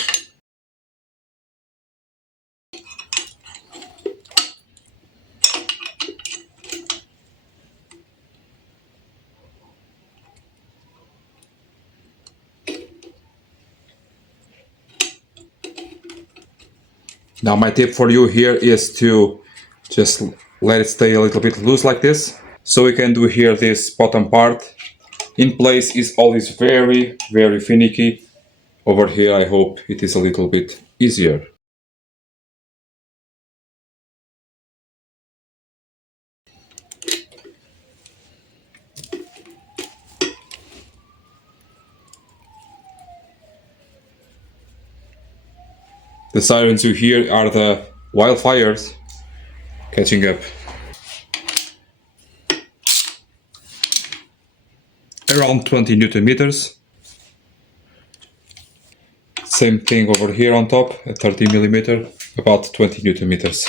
Now, my tip for you here is to just let it stay a little bit loose like this. So we can do here this bottom part. In place is always very, very finicky. Over here, I hope it is a little bit easier. The sirens you hear are the wildfires catching up. Around 20 Newton meters. Same thing over here on top, at 30 millimeter, about 20 Newton meters.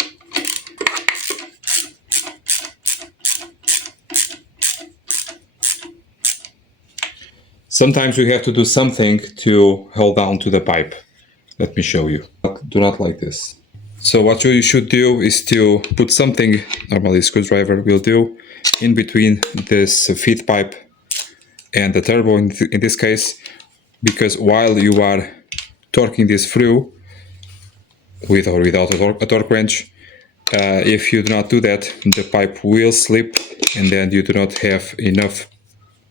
Sometimes you have to do something to hold down to the pipe. Let me show you. Do not like this. So what you should do is to put something, normally a screwdriver will do, in between this feed pipe and the turbo in this case, because while you are torquing this through, with or without a torque wrench, if you do not do that, the pipe will slip and then you do not have enough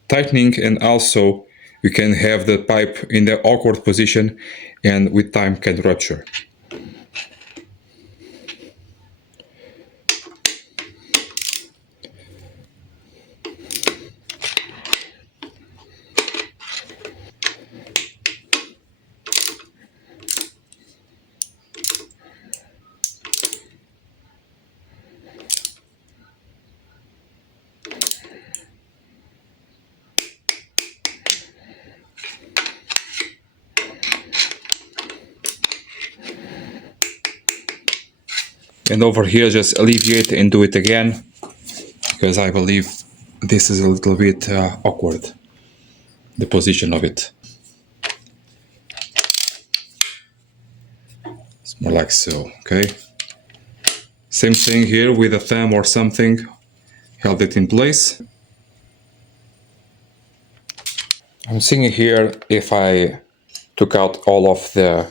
tightening, and also you can have the pipe in the awkward position and with time can rupture. And over here, just alleviate and do it again, because I believe this is a little bit awkward, the position of it. It's more like so, okay? Same thing here with a thumb or something, held it in place. I'm seeing here if I took out all of the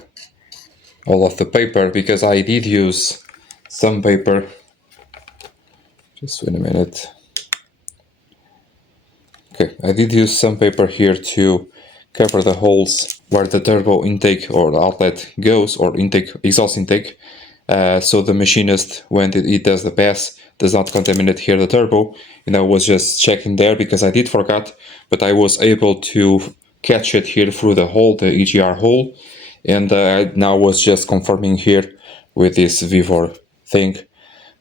paper, because I did use some paper. Just wait a minute. Okay, I did use some paper here to cover the holes where the turbo intake or outlet goes, or exhaust intake, so the machinist, when it does the pass, does not contaminate here the turbo. And I was just checking there because I did forget, but I was able to catch it here through the hole, the EGR hole, and I now was just confirming here with this Vivor thing,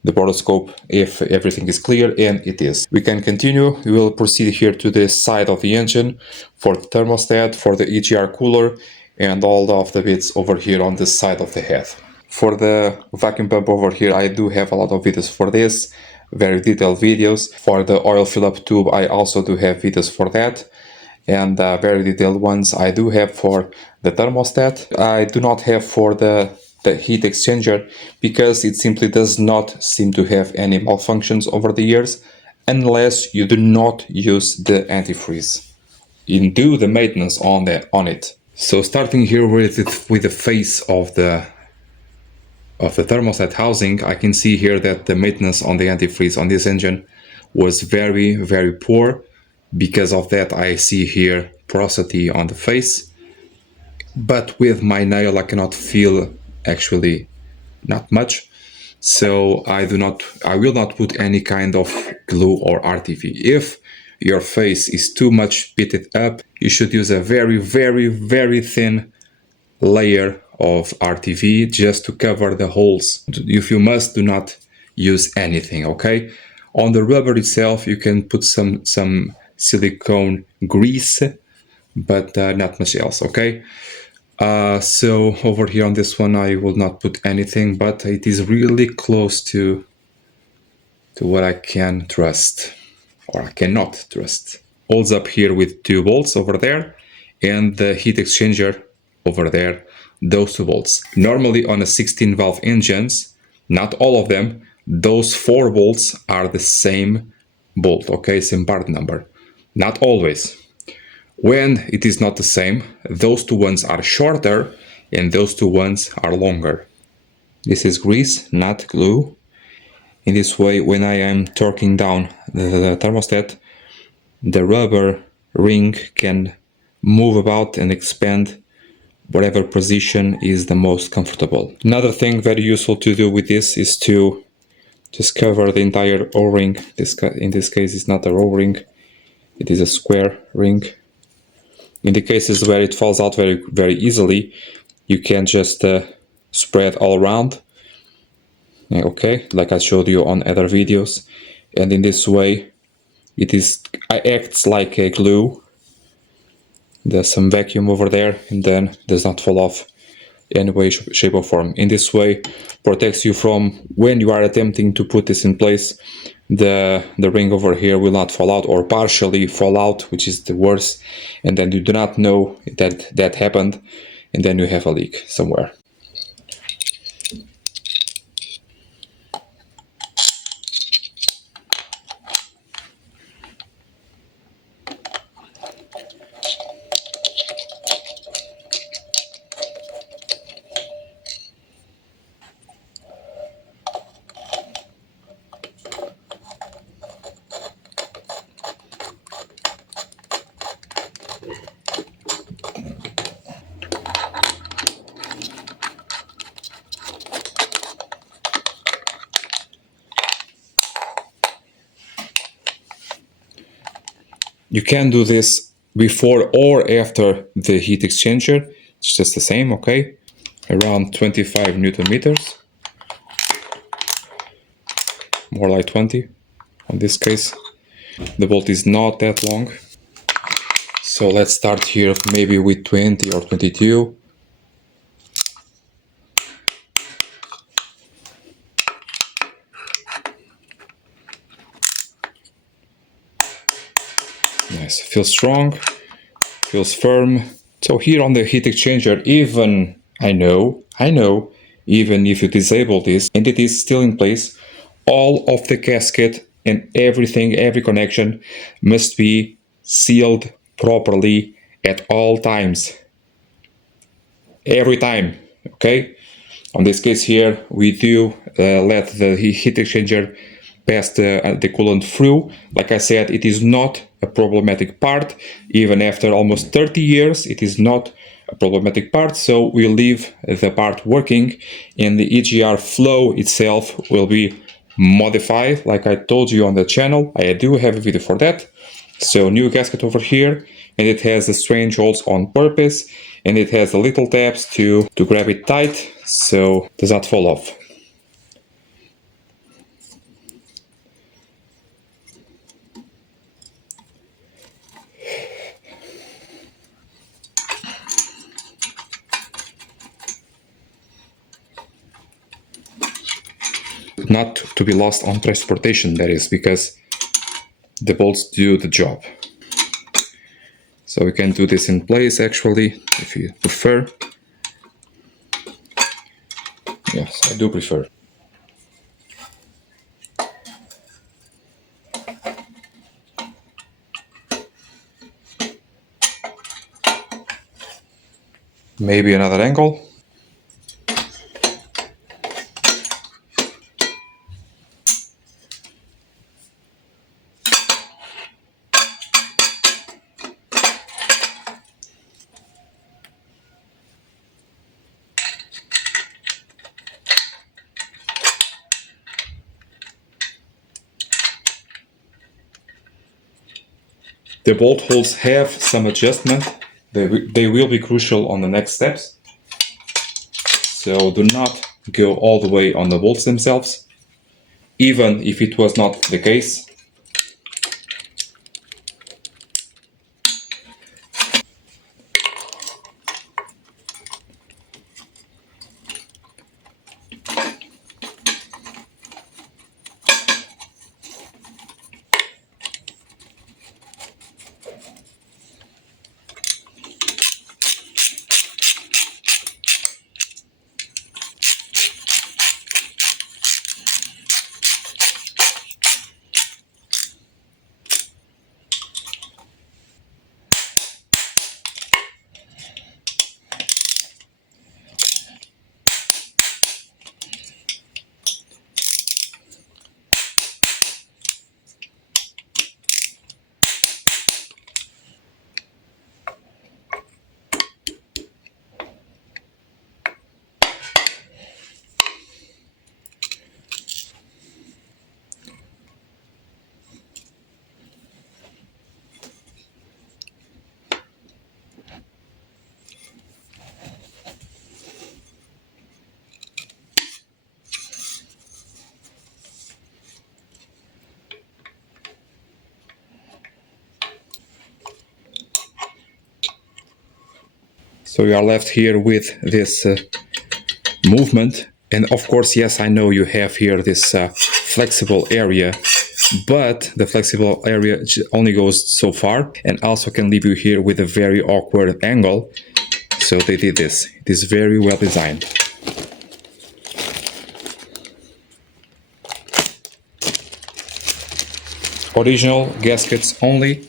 the boroscope, if everything is clear, and it is. We can continue. We will proceed here to this side of the engine for the thermostat, for the EGR cooler, and all of the bits over here on this side of the head. For the vacuum pump over here, I do have a lot of videos for this, very detailed videos. For the oil fill-up tube, I also do have videos for that, and very detailed ones I do have for the thermostat. I do not have for the heat exchanger, because it simply does not seem to have any malfunctions over the years, unless you do not use the antifreeze. do the maintenance on it. So starting here with the face of the thermostat housing, I can see here that the maintenance on the antifreeze on this engine was very, very poor. Because of that, I see here porosity on the face, but with my nail I cannot feel actually not much. So I will not put any kind of glue or RTV. If your face is too much pitted up, you should use a very, very, very thin layer of RTV just to cover the holes. If you must, do not use anything, okay? On the rubber itself, you can put some silicone grease, but not much else, okay? So over here on this one, I will not put anything, but it is really close to what I can trust, or I cannot trust. Holds up here with 2 bolts over there, and the heat exchanger over there, those 2 bolts. Normally on a 16 valve engines, not all of them, those 4 bolts are the same bolt, okay, same part number. Not always. When it is not the same, those 2 ones are shorter and those 2 ones are longer. This is grease, not glue. In this way, when I am torquing down the thermostat, the rubber ring can move about and expand whatever position is the most comfortable. Another thing very useful to do with this is to just cover the entire O-ring. In this case, it's not a O-ring, it is a square ring. In the cases where it falls out very, very easily, you can just spread all around, okay, like I showed you on other videos. And in this way, it acts like a glue. There's some vacuum over there, and then does not fall off any way, shape or form. In this way, protects you from when you are attempting to put this in place. The ring over here will not fall out or partially fall out, which is the worst, and then you do not know that happened, and then you have a leak somewhere. You can do this before or after the heat exchanger. It's just the same, okay? Around 25 Newton meters. More like 20 on this case. The bolt is not that long. So let's start here maybe with 20 or 22. Nice, feels strong, feels firm. So here on the heat exchanger, even I know, even if you disable this and it is still in place, all of the gasket and everything, every connection must be sealed properly at all times. Every time, okay? On this case here, we do let the heat exchanger pass the coolant through. Like I said, it is not a problematic part. Even after almost 30 years, it is not a problematic part. So we leave the part working, and the EGR flow itself will be modified. Like I told you on the channel, I do have a video for that. So new gasket over here, and it has the strange holes on purpose, and it has the little tabs to grab it tight so it does not fall off. Not to be lost on transportation, that is, because the bolts do the job. So we can do this in place actually, if you prefer. Yes, I do prefer. Maybe another angle. The bolt holes have some adjustment. They will be crucial on the next steps. So do not go all the way on the bolts themselves, even if it was not the case. So you are left here with this movement. And of course, yes, I know you have here this flexible area, but the flexible area only goes so far and also can leave you here with a very awkward angle. So they did this. It is very well designed. Original gaskets only.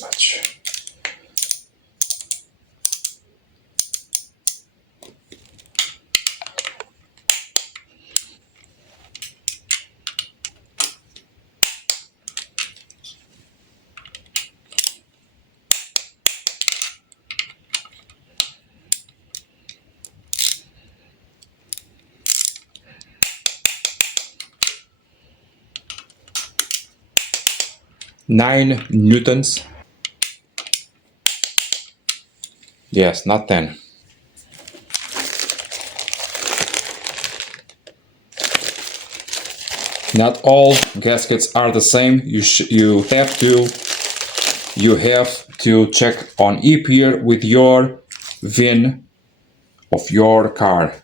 Much. Nine newtons. Yes, not 10. Not all gaskets are the same. You have to check on each year with your VIN of your car.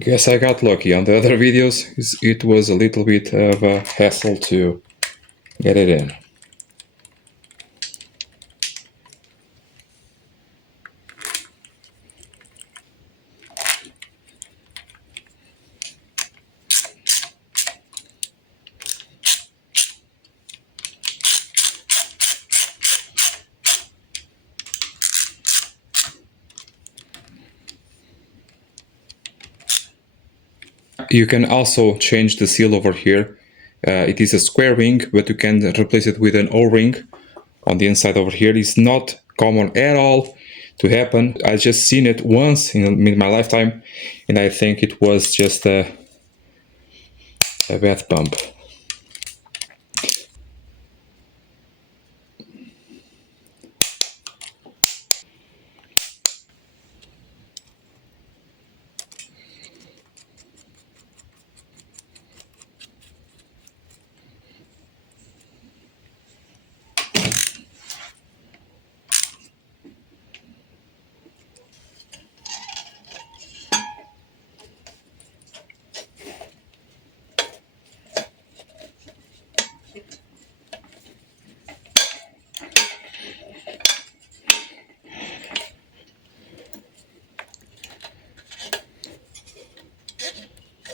Guess I got lucky. On the other videos, it was a little bit of a hassle to get it in. You can also change the seal over here. It is a square ring, but you can replace it with an O-ring on the inside over here. It's not common at all to happen. I just seen it once in my lifetime, and I think it was just a bath pump.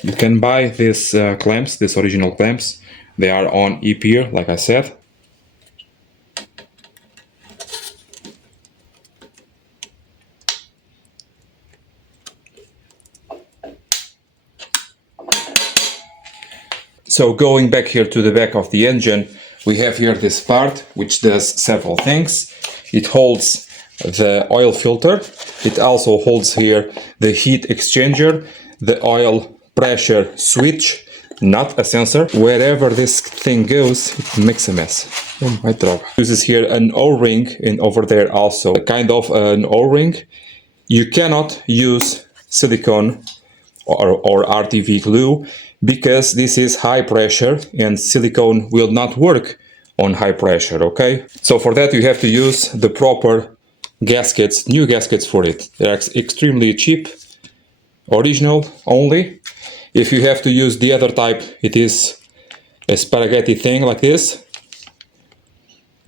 You can buy these clamps, these original clamps. They are on ePeer, like I said. So going back here to the back of the engine, we have here this part which does several things. It holds the oil filter. It also holds here the heat exchanger, the oil pressure switch, not a sensor. Wherever this thing goes, it makes a mess. Oh my God. Uses here an O-ring, and over there also a kind of an O-ring. You cannot use silicone or RTV glue because this is high pressure and silicone will not work on high pressure, okay? So for that you have to use the proper gaskets, new gaskets for it. They're extremely cheap, original only. If you have to use the other type, it is a spaghetti thing like this.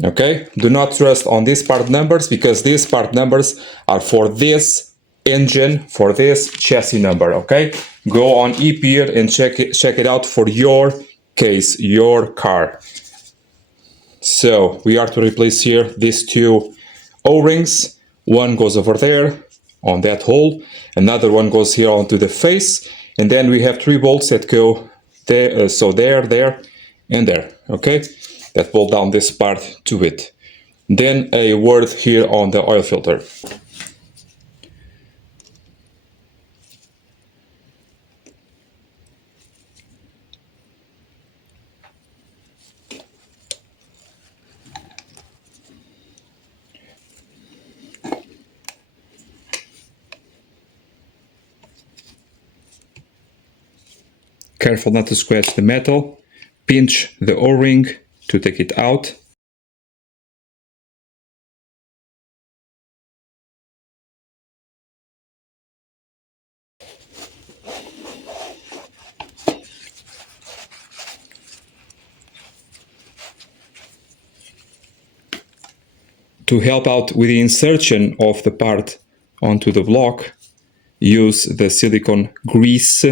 Okay, do not trust on these part numbers because these part numbers are for this engine, for this chassis number. Okay, go on ePeer and check it out for your case, your car. So we are to replace here these two O-rings. One goes over there on that hole, another one goes here onto the face, and then we have 3 bolts that go there, so there, and there. Okay, that bolt down this part to it. Then a word here on the oil filter. Careful not to scratch the metal. Pinch the O-ring to take it out. To help out with the insertion of the part onto the block, use the silicone grease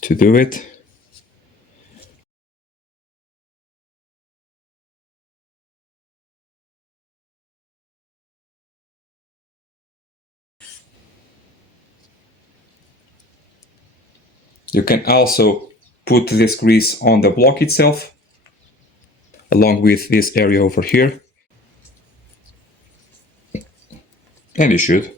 to do it. You can also put this grease on the block itself, along with this area over here. And you should.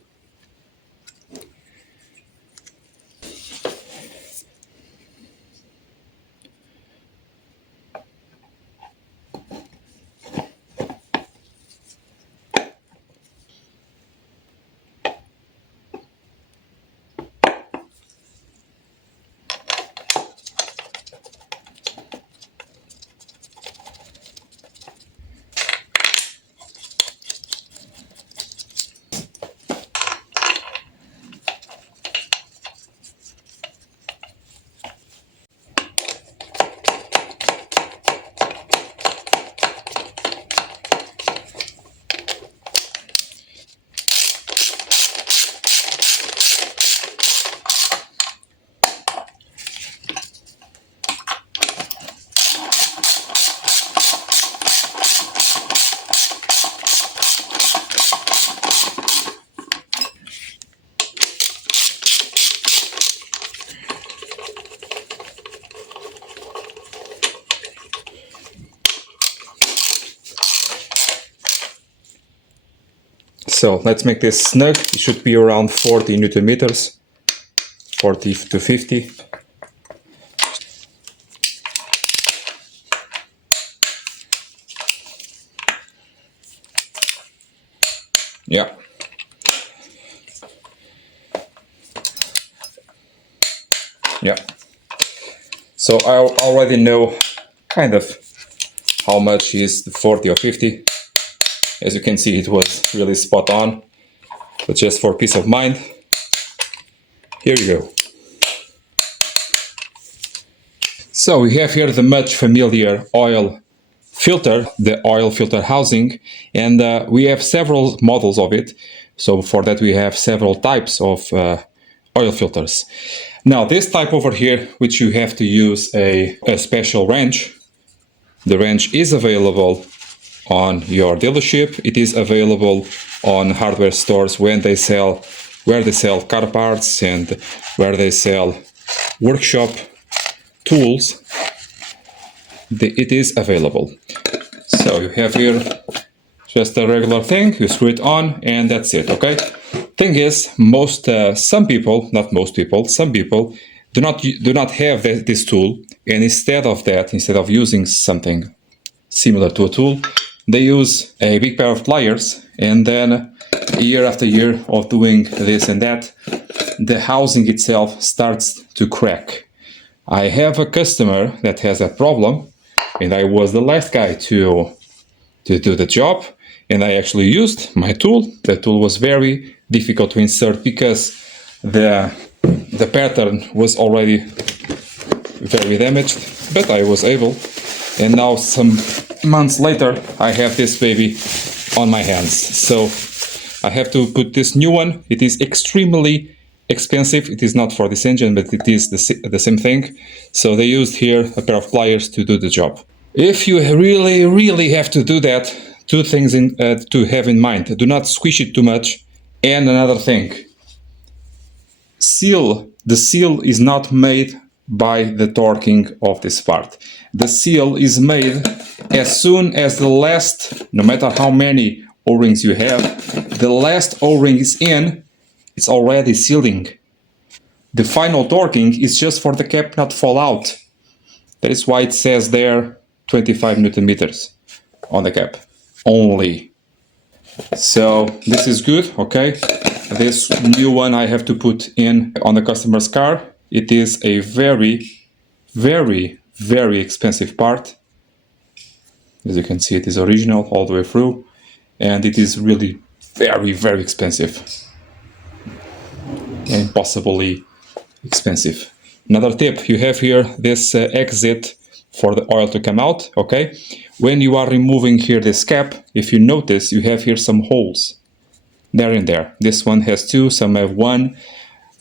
So let's make this snug. It should be around 40 Newton meters, 40 to 50. Yeah. Yeah. So I already know kind of how much is the 40 or 50. As you can see, it was really spot on. But just for peace of mind, here you go. So we have here the much familiar oil filter, the oil filter housing, and we have several models of it. So for that we have several types of oil filters. Now this type over here, which you have to use a special wrench, the wrench is available on your dealership. It is available on hardware stores where they sell car parts and where they sell workshop tools. It is available. So you have here just a regular thing, you screw it on and that's it, okay? Thing is, some people do not have this tool, and instead of using something similar to a tool, they use a big pair of pliers, and then year after year of doing this and that, the housing itself starts to crack. I have a customer that has that problem, and I was the last guy to do the job, and I actually used my tool. The tool was very difficult to insert because the pattern was already very damaged, but I was able. And now some months later, I have this baby on my hands. So I have to put this new one. It is extremely expensive. It is not for this engine, but it is the same thing. So they used here a pair of pliers to do the job. If you really have to do that, two things to have in mind. Do not squish it too much. And another thing, the seal is not made by the torquing of this part. The seal is made as soon as the last, no matter how many O-rings you have, the last O-ring is in, it's already sealing. The final torquing is just for the cap not fall out. That is why it says there 25 Newton meters on the cap only. So this is good, okay? This new one I have to put in on the customer's car. It is a very expensive part. As you can see, it is original all the way through, and it is really very expensive and possibly expensive. Another tip, you have here this exit for the oil to come out, okay? When you are removing here this cap, if you notice, you have here some holes there and there. This one has two, some have one.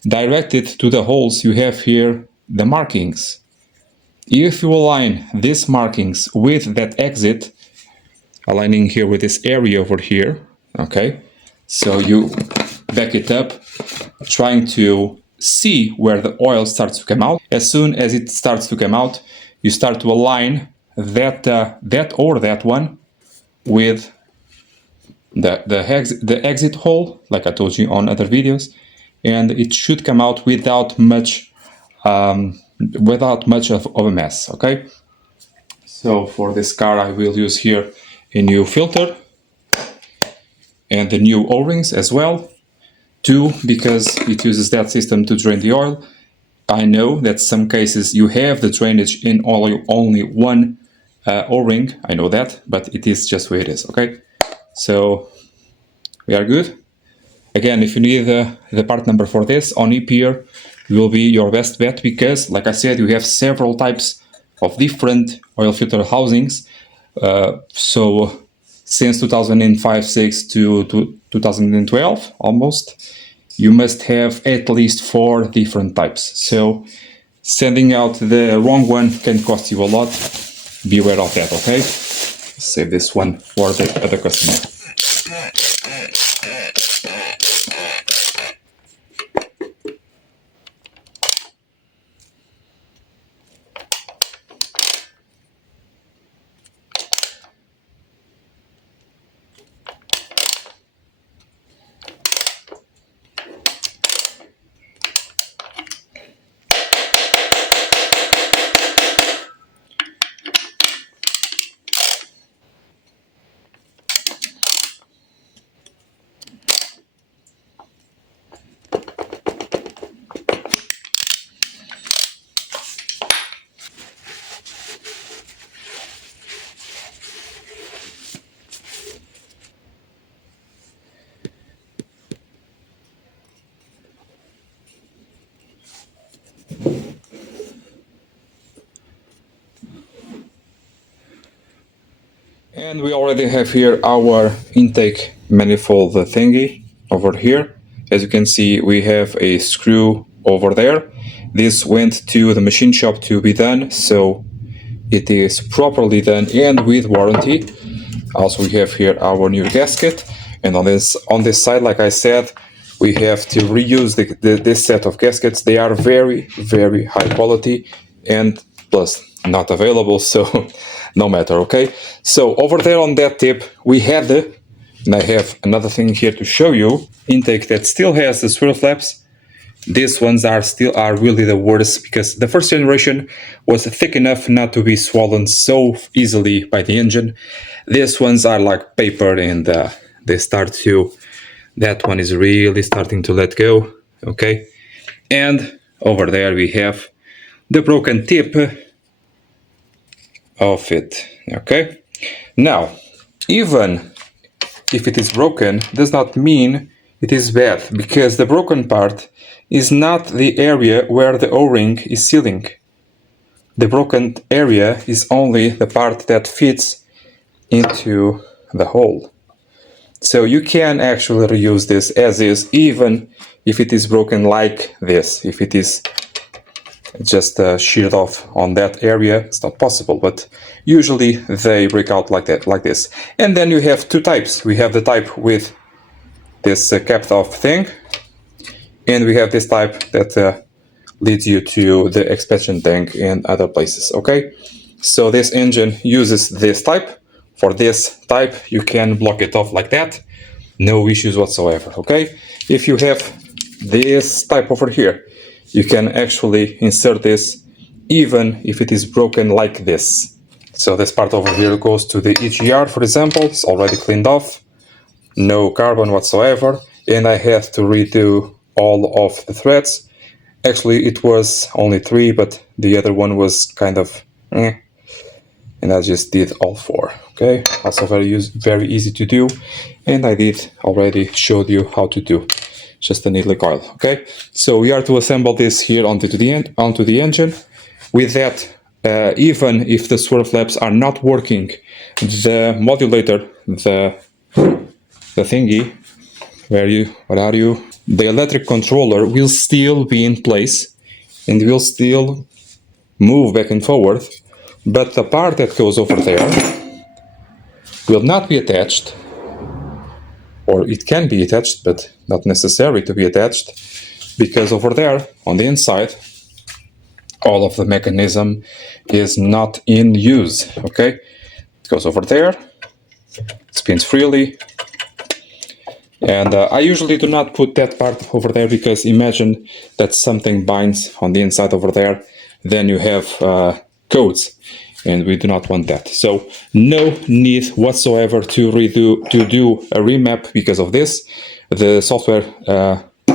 Directed to the holes, you have here the markings. If you align these markings with that exit, aligning here with this area over here, okay? So you back it up, trying to see where the oil starts to come out. As soon as it starts to come out, you start to align that one with the exit hole, like I told you on other videos, and it should come out without much of a mess, okay? So for this car I will use here a new filter and the new O-rings as well, too, because it uses that system to drain the oil. I know that some cases you have the drainage in only one O-ring, I know that, but it is just where it is, okay? So we are good. Again, if you need the part number for this, on ePeer will be your best bet, because, like I said, you have several types of different oil filter housings. So since 2005-6 to 2012, almost, you must have at least 4 different types. So sending out the wrong one can cost you a lot. Beware of that, okay? Save this one for the other customer. And we already have here our intake manifold thingy over here. As you can see, we have a screw over there. This went to the machine shop to be done, so it is properly done and with warranty. Also, we have here our new gasket, and on this side, like I said, we have to reuse this set of gaskets. They are very, very high quality, and plus not available, so no matter. Okay, so over there on that tip, we had and I have another thing here to show you, intake that still has the swirl flaps. These ones are really the worst, because the first generation was thick enough not to be swollen so easily by the engine. These ones are like paper, and they start to, that one is really starting to let go. Okay, and over there we have the broken tip of it. Okay, now even if it is broken does not mean it is bad, because the broken part is not the area where the O-ring is sealing. The broken area is only the part that fits into the hole. So you can actually reuse this as is, even if it is broken like this. If it is just sheared off on that area, it's not possible, but usually they break out like that, like this. And then you have two types. We have the type with this capped off thing, and we have this type that leads you to the expansion tank and other places. Okay, so this engine uses this type. For this type, you can block it off like that, no issues whatsoever. Okay, if you have this type over here, you can actually insert this even if it is broken like this. So this part over here goes to the EGR, for example. It's already cleaned off, no carbon whatsoever, and I had to redo all of the threads. Actually, it was only 3, but the other one was kind of and I just did all 4. Okay, also very easy to do, and I did already showed you how to do. Just a needle coil. Okay, so we are to assemble this here onto the engine. With that, even if the swirl flaps are not working, the modulator, the thingy, the electric controller will still be in place and will still move back and forward, but the part that goes over there will not be attached, or it can be attached, but not necessary to be attached, because over there on the inside, all of the mechanism is not in use. Okay, it goes over there, spins freely. And I usually do not put that part over there, because imagine that something binds on the inside over there, then you have codes, and we do not want that. So no need whatsoever to do a remap because of this. The software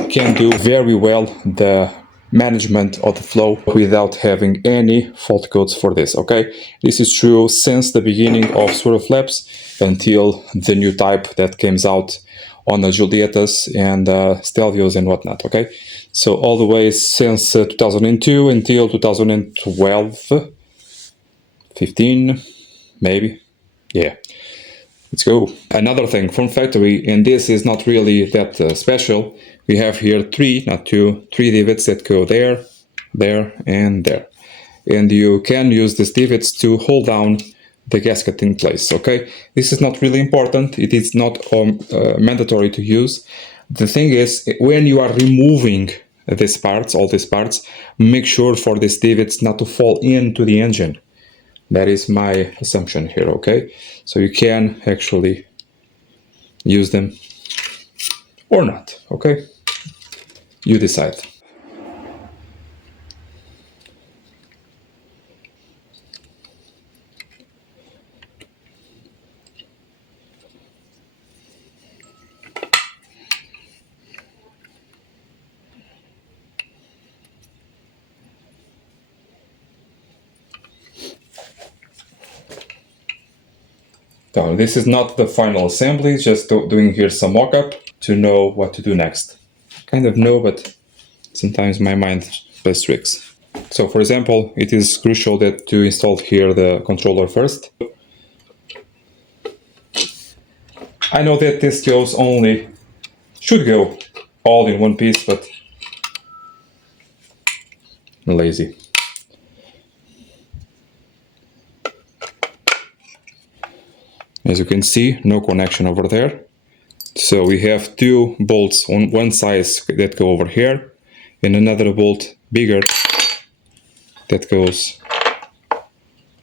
can do very well the management of the flow without having any fault codes for this. Okay, this is true since the beginning of swirl flaps until the new type that came out on the Juliettas and Stelios and whatnot. Okay, so all the way since 2002 until 2012, 15 maybe. Yeah, let's go. Another thing from factory, and this is not really that special, we have here 3, not 2, 3 divots that go there, there, and there. And you can use these divots to hold down the gasket in place. Okay, this is not really important. It is not mandatory to use. The thing is, when you are removing these parts, all these parts, make sure for these divots not to fall into the engine. That is my assumption here. Okay, so you can actually use them or not. Okay, you decide. So this is not the final assembly, just doing here some mock-up to know what to do next. Kind of know, but sometimes my mind plays tricks. So for example, it is crucial that to install here the controller first. I know that this should go all in one piece, but I'm lazy. As you can see, no connection over there. So we have two bolts on one side that go over here, and another bolt bigger that goes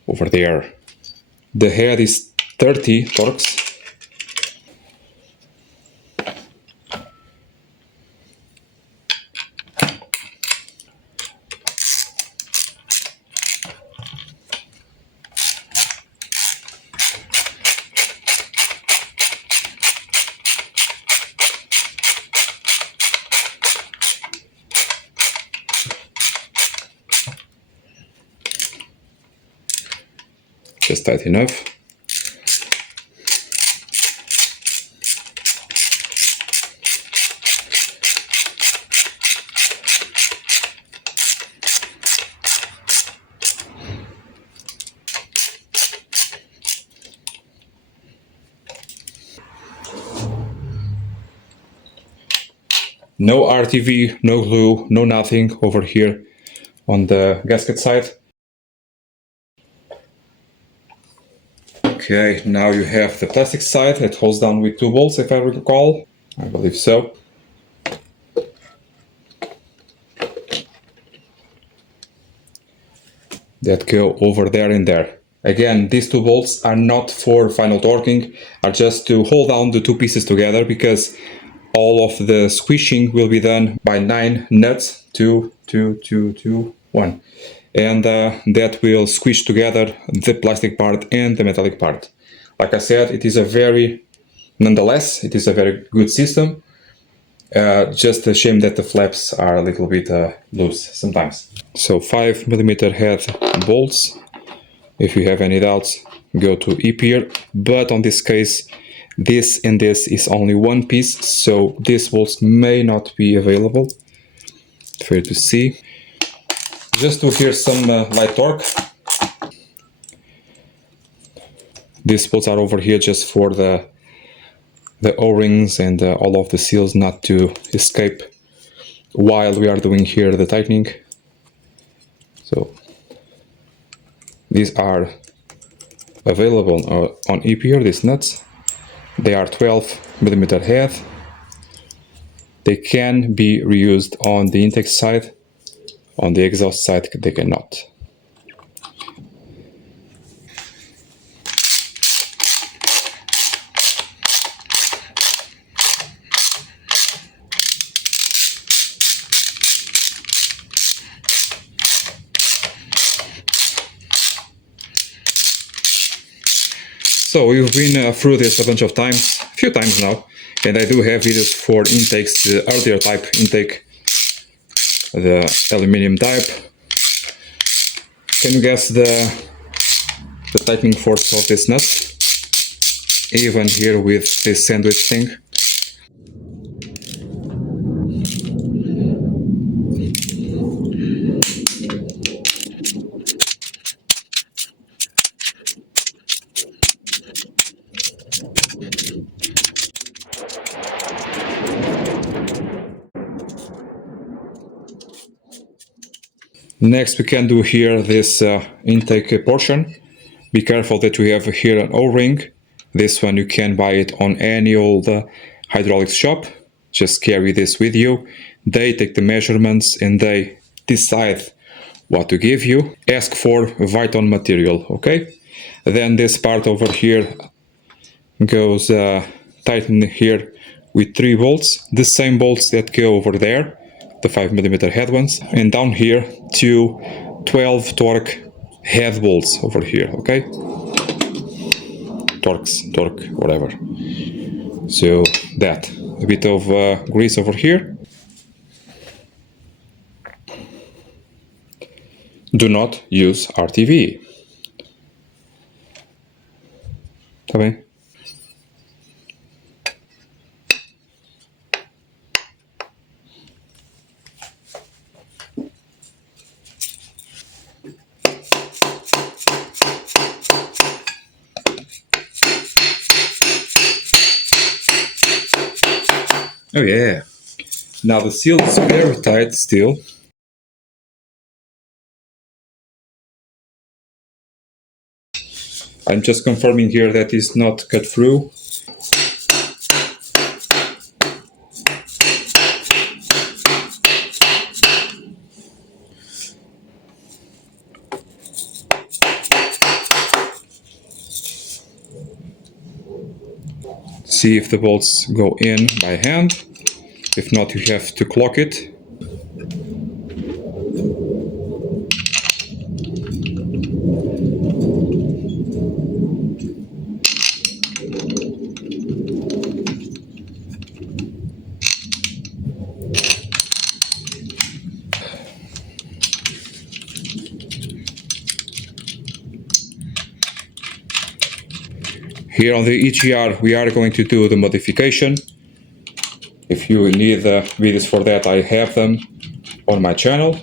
over there. The head is 30 torques. Just tight enough. No RTV, no glue, no nothing over here on the gasket side. Okay, now you have the plastic side that holds down with two bolts, if I recall. I believe so. That go over there and there. Again, these two bolts are not for final torquing, are just to hold down the two pieces together, because all of the squishing will be done by 9 nuts, 2, 2, 2, 2, 1. And that will squish together the plastic part and the metallic part. Like I said, nonetheless, it is a very good system. Just a shame that the flaps are a little bit loose sometimes. So 5mm head bolts. If you have any doubts, go to EP here. But on this case, this and this is only one piece, so these bolts may not be available. Fair to see. Just to hear some light torque. These bolts are over here just for the O-rings and all of the seals not to escape while we are doing here the tightening. So these are available on EP here, these nuts. They are 12mm head. They can be reused on the intake side. On the exhaust side, they cannot. So we've been through this a bunch of times, a few times now, and I do have videos for intakes, the earlier type intake, the aluminium type. Can you guess the tightening force of this nut? Even here with this sandwich thing. Next we can do here this intake portion. Be careful that you have here an O-ring. This one you can buy it on any old hydraulics shop. Just carry this with you. They take the measurements and they decide what to give you. Ask for Viton material, okay? Then this part over here goes tightened here with 3 bolts, the same bolts that go over there, the 5mm head ones, and down here 2 12 torque head bolts over here, okay? Torque, whatever. So that, a bit of grease over here. Do not use RTV. Tá bem? Oh yeah. Now the seal is very tight still. I'm just confirming here that it's not cut through. See if the bolts go in by hand. If not, you have to clock it. Here on the EGR, we are going to do the modification. If you need videos for that, I have them on my channel.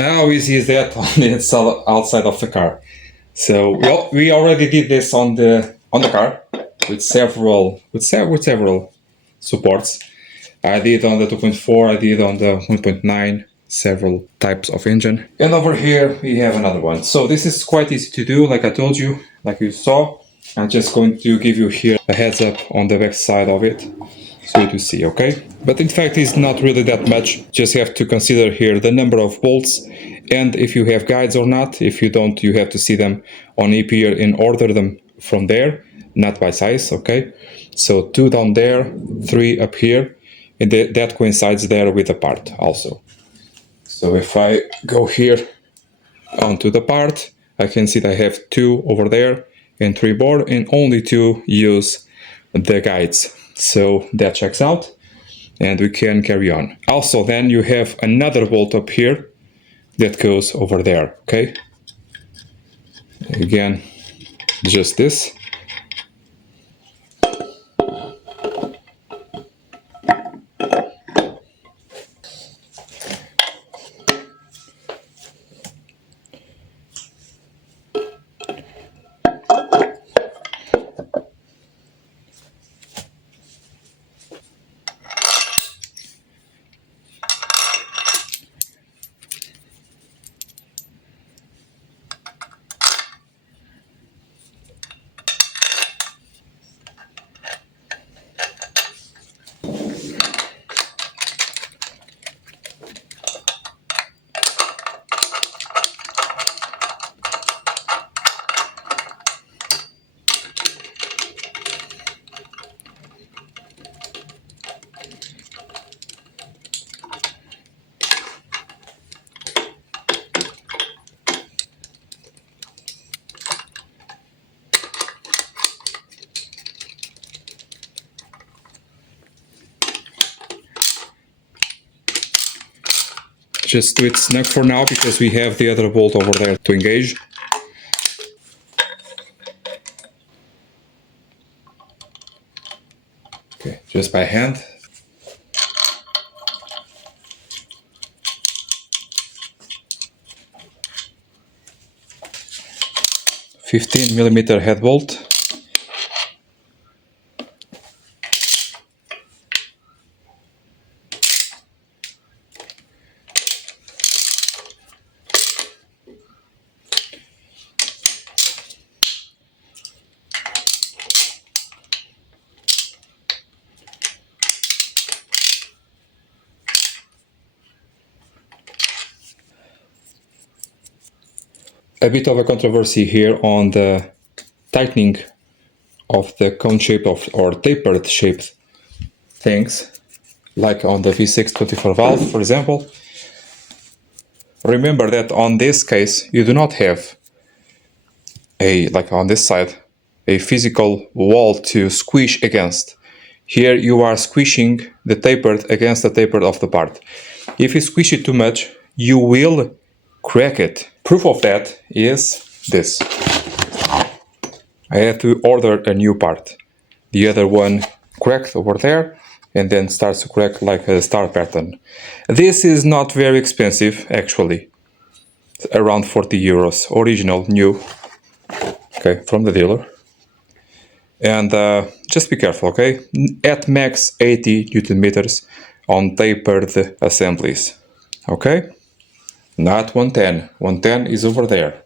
How easy is that on the outside of the car? So well, we already did this on the car with several supports. I did on the 2.4, I did on the 1.9, several types of engine. And over here we have another one. So this is quite easy to do, like I told you, like you saw. I'm just going to give you here a heads up on the back side of it, so you to see, okay? But in fact it's not really that much. Just have to consider here the number of bolts and if you have guides or not. If you don't, you have to see them on here and order them from there, not by size, okay? So 2 down there, 3 up here, and that coincides there with the part also. So if I go here onto the part, I can see that I have 2 over there and 3 board, and only 2 use the guides. So that checks out, and we can carry on. Also, then you have another bolt up here that goes over there, okay? Again, just this. Just do it snug for now because we have the other bolt over there to engage. Okay, just by hand. $15mm head bolt. A bit of a controversy here on the tightening of the cone shape or tapered shaped things, like on the V6 24 valve, for example. Remember that on this case, you do not have like on this side, a physical wall to squish against. Here you are squishing the tapered against the tapered of the part. If you squish it too much, you will crack it. Proof of that is this. I had to order a new part. The other one cracked over there and then starts to crack like a star pattern. This is not very expensive actually. It's around 40 euros, original, new. Okay, from the dealer. And just be careful, okay? At max 80 Newton meters on tapered assemblies. Okay? Not 110. 110 is over there.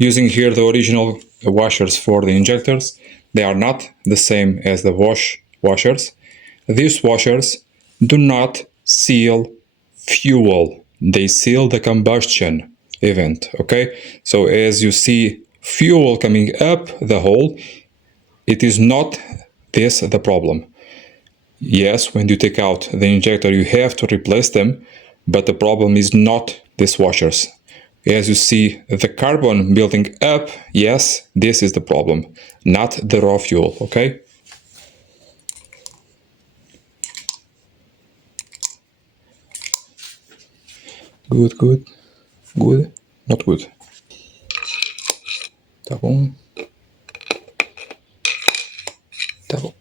Using here the original washers for the injectors, they are not the same as the washers. These washers do not seal fuel, they seal the combustion event, okay? So as you see fuel coming up the hole, it is not this the problem. Yes, when you take out the injector you have to replace them, but the problem is not these washers. As you see the carbon building up, yes, this is the problem, not the raw fuel, okay? Good, good, good, not good. Tá bom. Tá bom.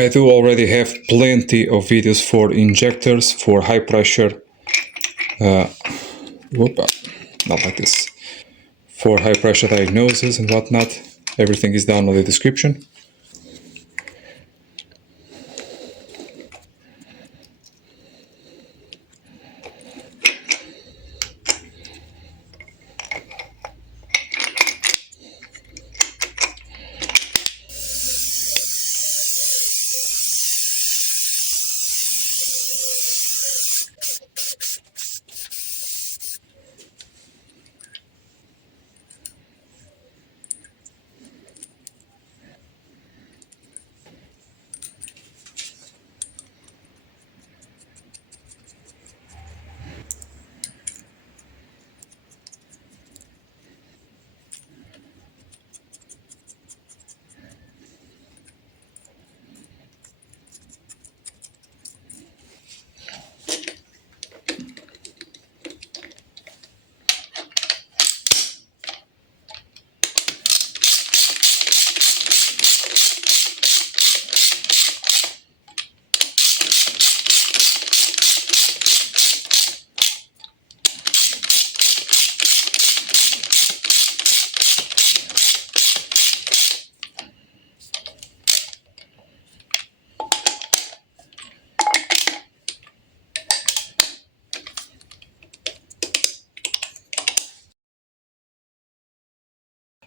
I do already have plenty of videos for injectors, for high pressure, not like this, for high pressure diagnosis and whatnot. Everything is down in the description.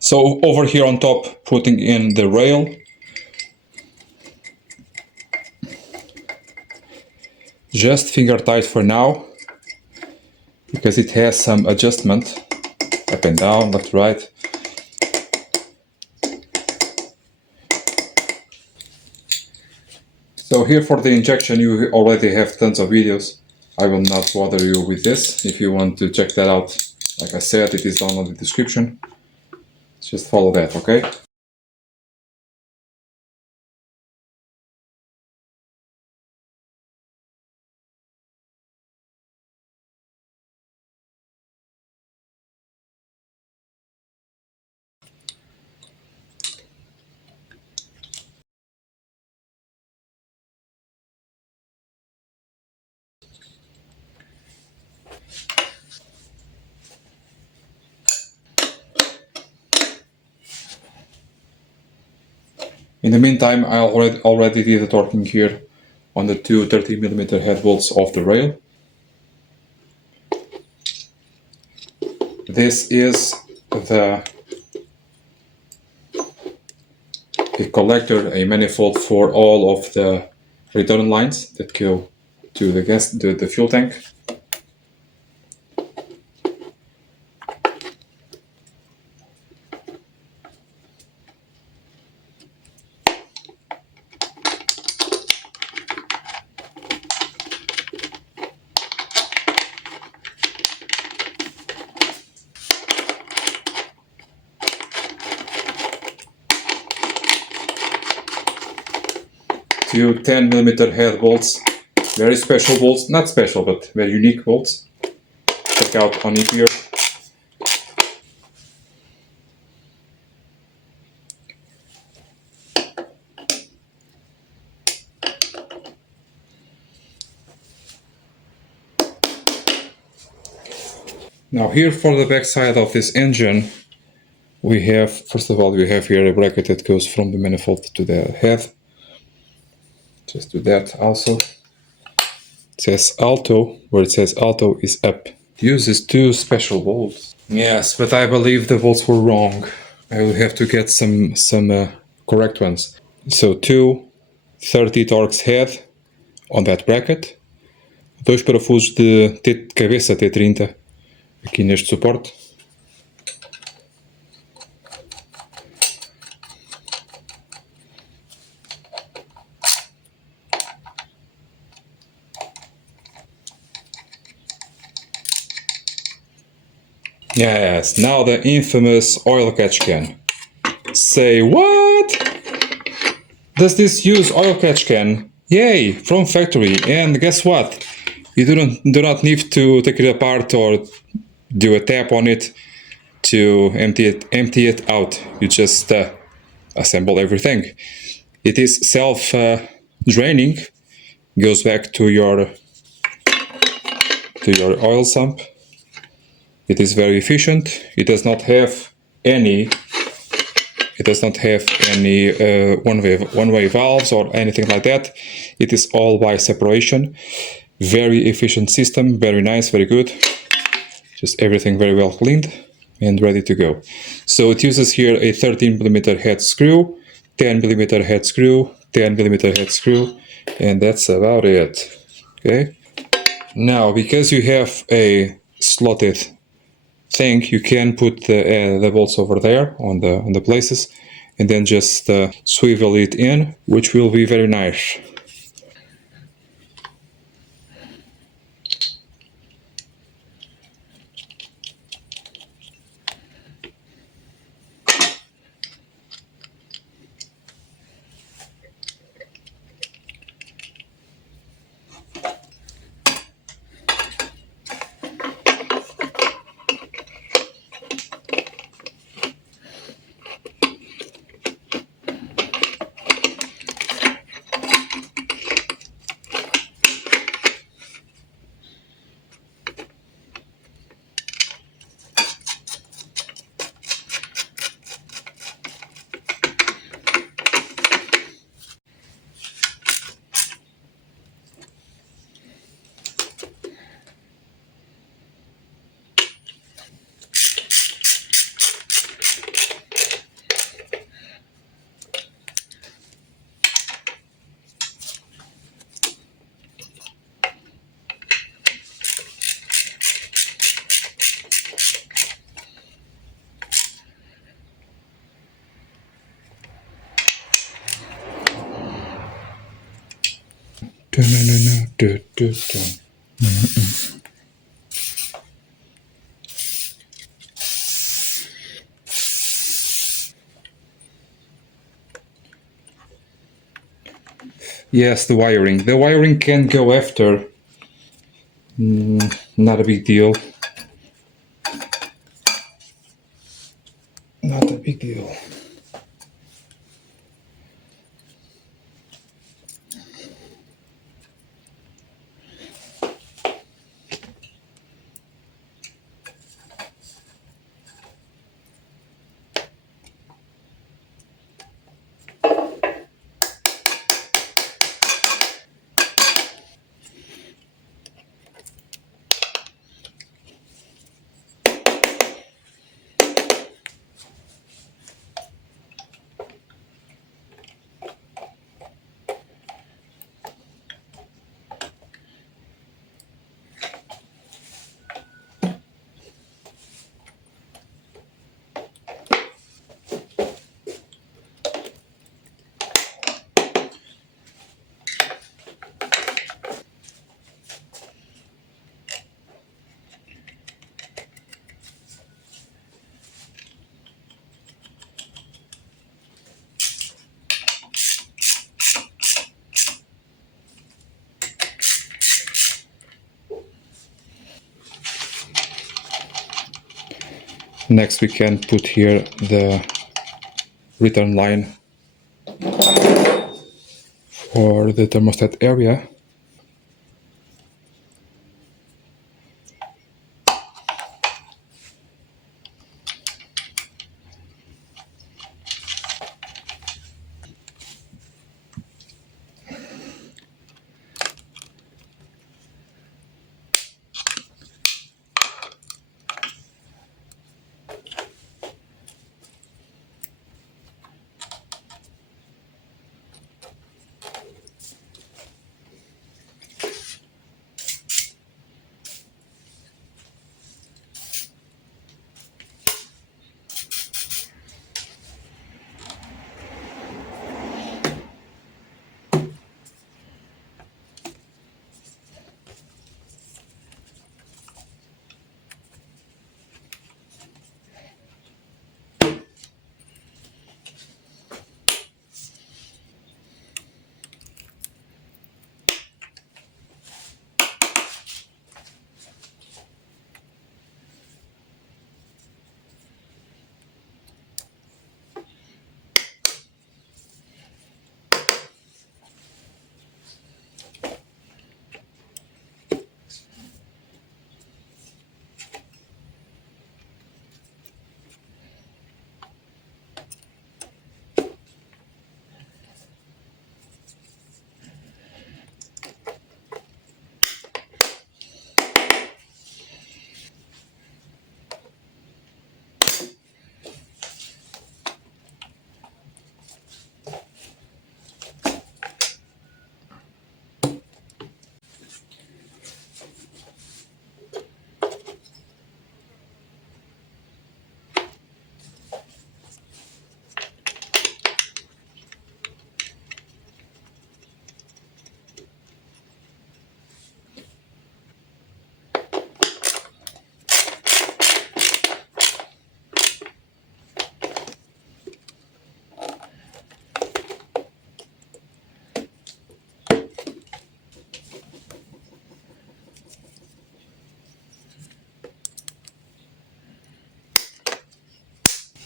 So over here on top, putting in the rail. Just finger tight for now, because it has some adjustment, up and down, left, right. So here for the injection, you already have tons of videos. I will not bother you with this. If you want to check that out, like I said, it is down in the description. Just follow that, okay? In the meantime, I already did the torquing here on the two 30mm head bolts of the rail. This is a collector, a manifold for all of the return lines that go to the fuel tank. Two 10mm head bolts, very special bolts, not special but very unique bolts. Check out on it here. Now here for the back side of this engine, we have, first of all, we have here a bracket that goes from the manifold to the head. Just do that also. It says Auto, where it says Auto is up. It uses two special bolts. Yes, but I believe the bolts were wrong. I will have to get some correct ones. So two 30 Torx head on that bracket. Dois parafusos de cabeça T30 aqui neste suporte. Yes, now the infamous oil catch can. Say what? Does this use oil catch can? Yay, from factory. And guess what? You do not need to take it apart or do a tap on it to empty it out. You just assemble everything. It is draining goes back to your oil sump. It is very efficient. It does not have any one-way valves or anything like that. It is all by separation. Very efficient system, very nice, very good. Just everything very well cleaned and ready to go. So it uses here a 13mm head screw, 10mm head screw, 10mm head screw, and that's about it. Okay. Now, because you have a slotted thing, you can put the bolts over there on the places, and then just swivel it in, which will be very nice. Yes, the wiring. The wiring can go after. Not a big deal. Not a big deal. Next we can put here the return line for the thermostat area.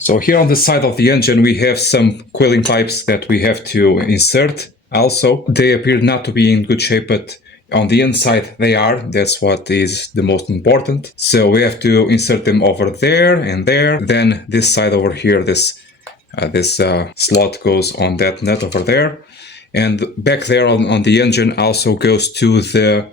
So here on the side of the engine, we have some cooling pipes that we have to insert. Also, they appear not to be in good shape, but on the inside they are. That's what is the most important. So we have to insert them over there and there. Then this side over here, this slot goes on that nut over there. And back there on the engine also goes to the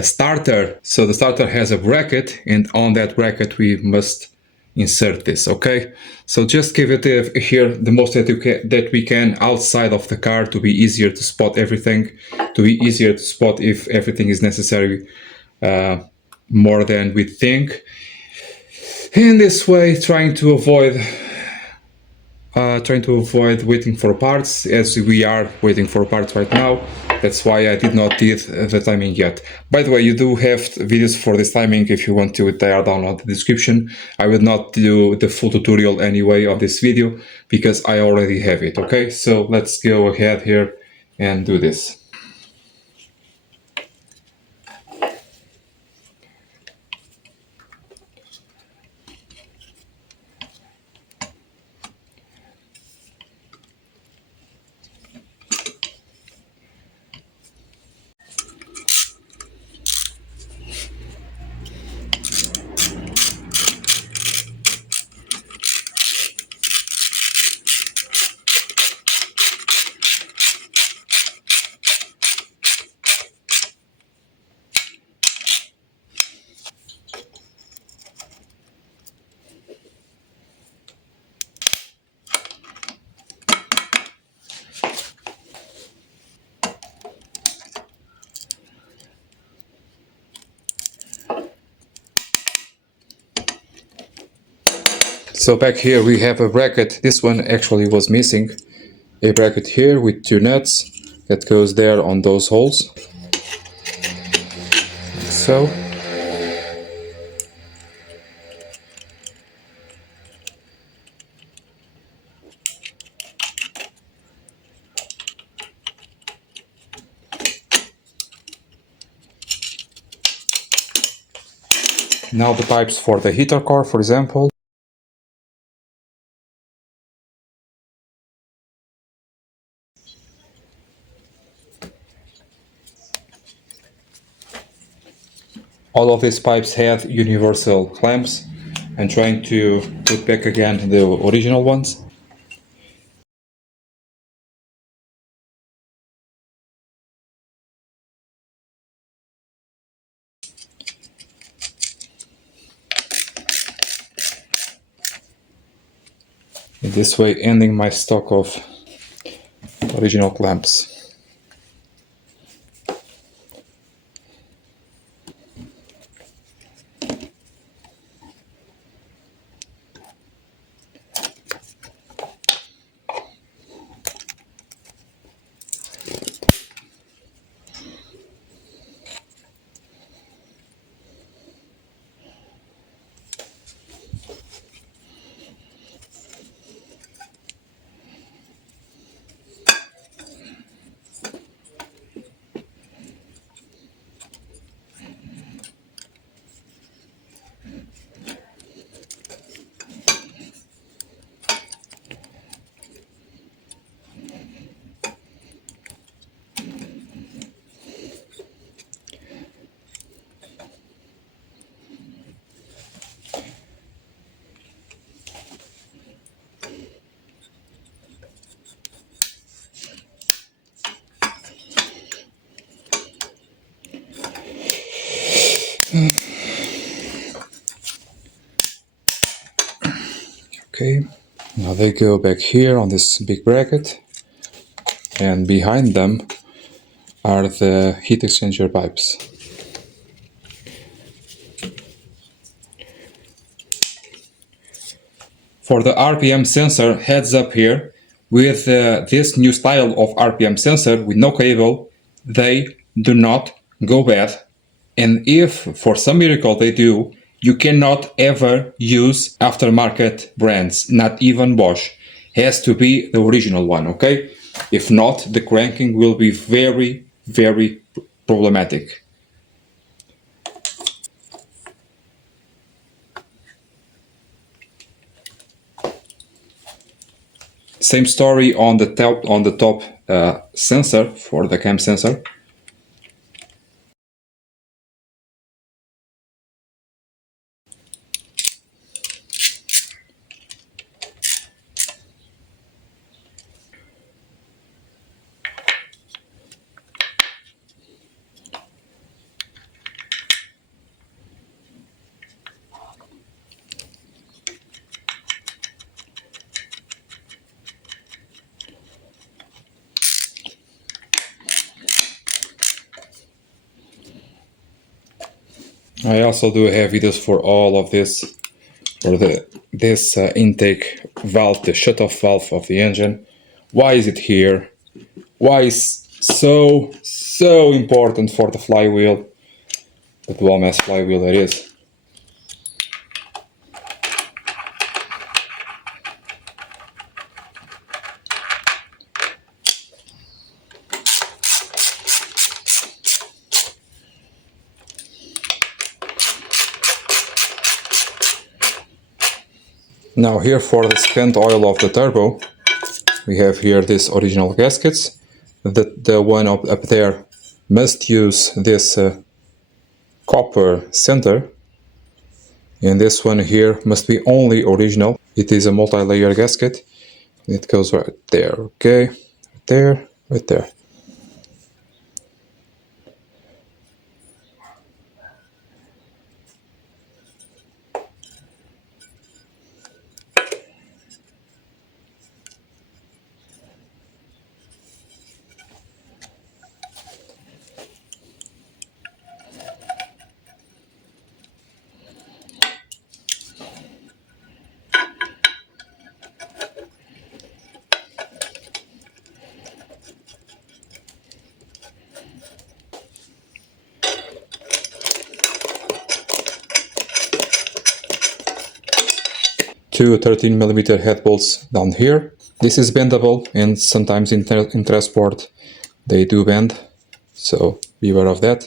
starter. So the starter has a bracket, and on that bracket we must insert this. Okay, so just give it here the most that we can outside of the car, to be easier to spot everything, to be easier to spot if everything is necessary more than we think. In this way, trying to avoid waiting for parts, as we are waiting for parts right now. That's why I did not did the timing yet. By the way, you do have videos for this timing if you want to. They are down on the description. I will not do the full tutorial anyway on this video because I already have it. Okay, so let's go ahead here and do this. So back here we have a bracket. This one actually was missing. A bracket here with two nuts that goes there on those holes. So. Now the pipes for the heater core, for example. All of these pipes had universal clamps. I'm trying to put back again the original ones. In this way, ending my stock of original clamps. Okay, now they go back here on this big bracket, and behind them are the heat exchanger pipes. For the RPM sensor, heads up here, with this new style of RPM sensor with no cable, they do not go bad. And if for some miracle they do, you cannot ever use aftermarket brands, not even Bosch. Has to be the original one, okay? If not, the cranking will be very, very problematic. Same story on the top sensor for the cam sensor. I also do have videos for all of this, for this intake valve, the shut-off valve of the engine. Why is it here? Why is so important for the flywheel, the dual mass flywheel it is. Now here for the spent oil of the turbo, we have here these original gaskets. The one up there must use this copper center, and this one here must be only original. It is a multi-layer gasket. It goes right there, okay, right there, right there. Two 13mm head bolts down here. This is bendable, and sometimes in transport they do bend, so be aware of that.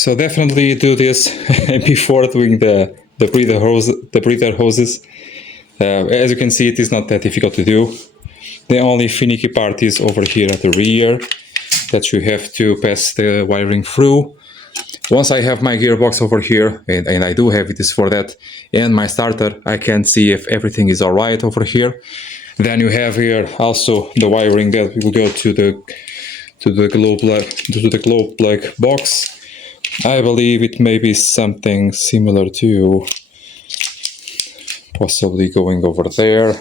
So definitely do this before doing the breather hoses. As you can see, it is not that difficult to do. The only finicky part is over here at the rear, that you have to pass the wiring through. Once I have my gearbox over here, and I do have it is for that, and my starter, I can see if everything is alright over here. Then you have here also the wiring that will go to the globe plug box. I believe it may be something similar to possibly going over there.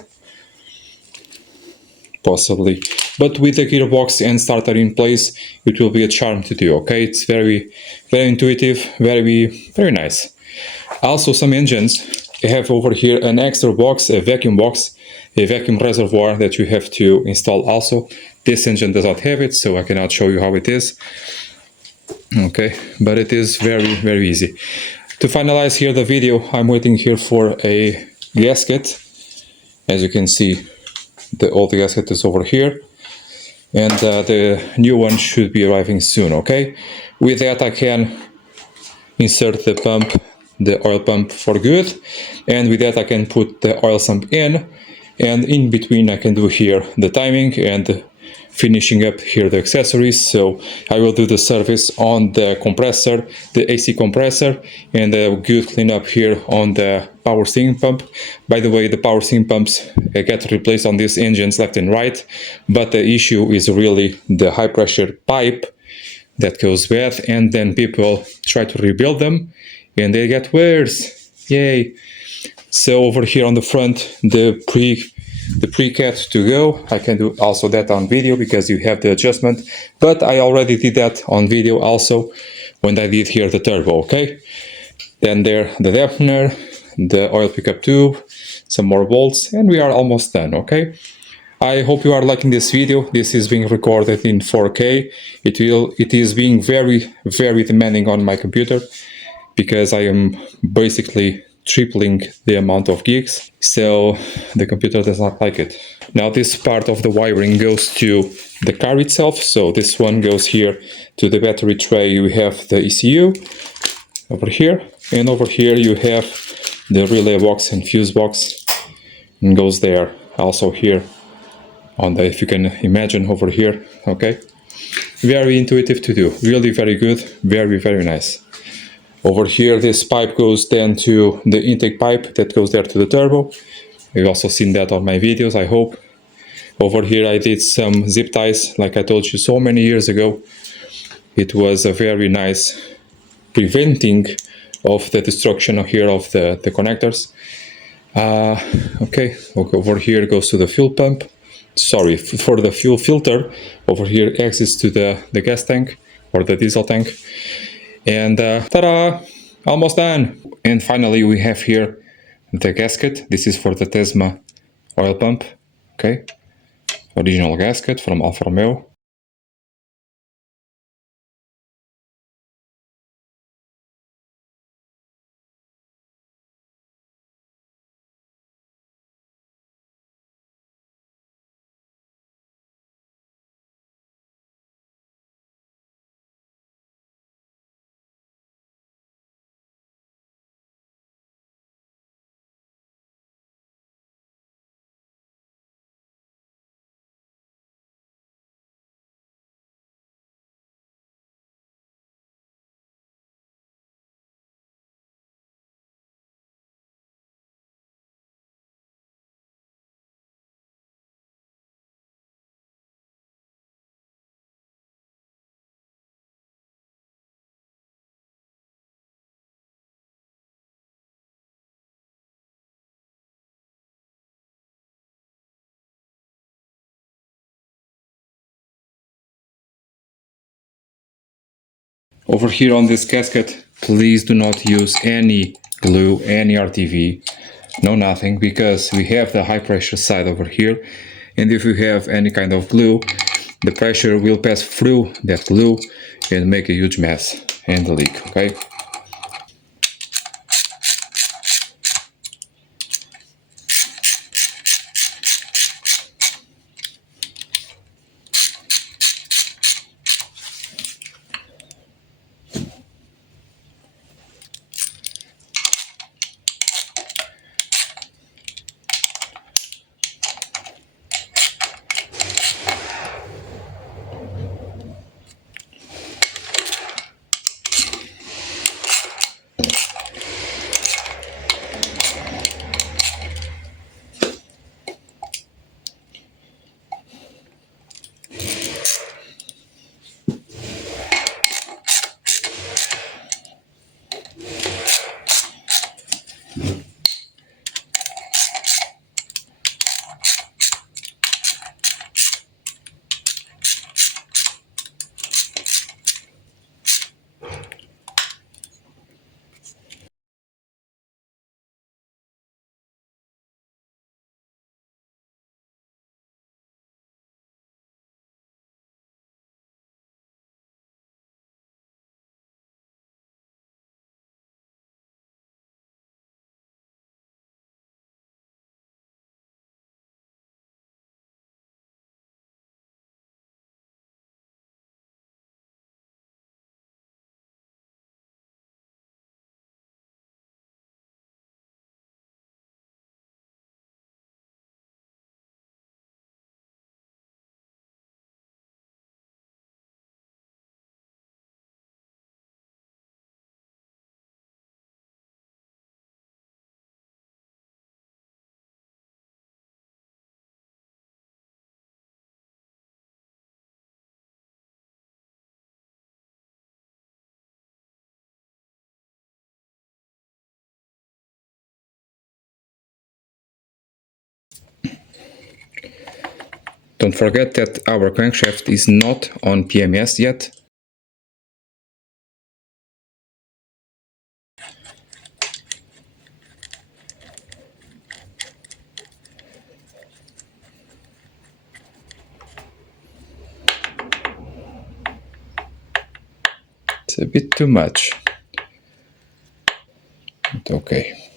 Possibly, but with the gearbox and starter in place, it will be a charm to do. Okay, it's very intuitive, very nice. Also, some engines have over here an extra box, a vacuum reservoir that you have to install. Also, this engine does not have it, so I cannot show you how it is. Okay, but it is very easy. To finalize here the video, I'm waiting here for a gasket. As you can see, the old gasket is over here, and the new one should be arriving soon. Okay, with that I can insert the oil pump for good, and with that I can put the oil sump in, and in between I can do here the timing and finishing up here the accessories. So I will do the service on the compressor, the AC compressor, and a good cleanup here on the power steam pump. By the way, the power steam pumps get replaced on these engines left and right, but the issue is really the high pressure pipe that goes bad, and then people try to rebuild them and they get worse. Yay! So over here on the front, the pre-cat to go. I can do also that on video because you have the adjustment, but I already did that on video also when I did here the turbo. Okay, then there the dampener, the oil pickup tube, some more bolts, and we are almost done. Okay, I hope you are liking this video. This is being recorded in 4K. It is being very demanding on my computer because I am basically tripling the amount of gigs, so the computer does not like it. Now this part of the wiring goes to the car itself, so this one goes here to the battery tray. You have the ECU over here, and over here you have the relay box and fuse box, and goes there also here on the, if you can imagine over here. Okay, very intuitive to do, really very good, very nice. Over here, this pipe goes then to the intake pipe that goes there to the turbo. You've also seen that on my videos, I hope. Over here I did some zip ties, like I told you so many years ago. It was a very nice preventing of the destruction here of the connectors. Okay, over here goes to the fuel pump. Sorry, for the fuel filter. Over here exits to the gas tank or the diesel tank. And ta-da! Almost done! And finally we have here the gasket. This is for the Tesla oil pump. Okay, original gasket from Alfa Romeo. Over here on this gasket, please do not use any glue, any RTV, no nothing, because we have the high pressure side over here, and if you have any kind of glue, the pressure will pass through that glue and make a huge mess and a leak. Okay. Don't forget that our crankshaft is not on PMS yet. It's a bit too much. But okay.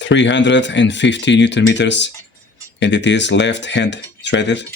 $350 Nm, and it is left hand threaded.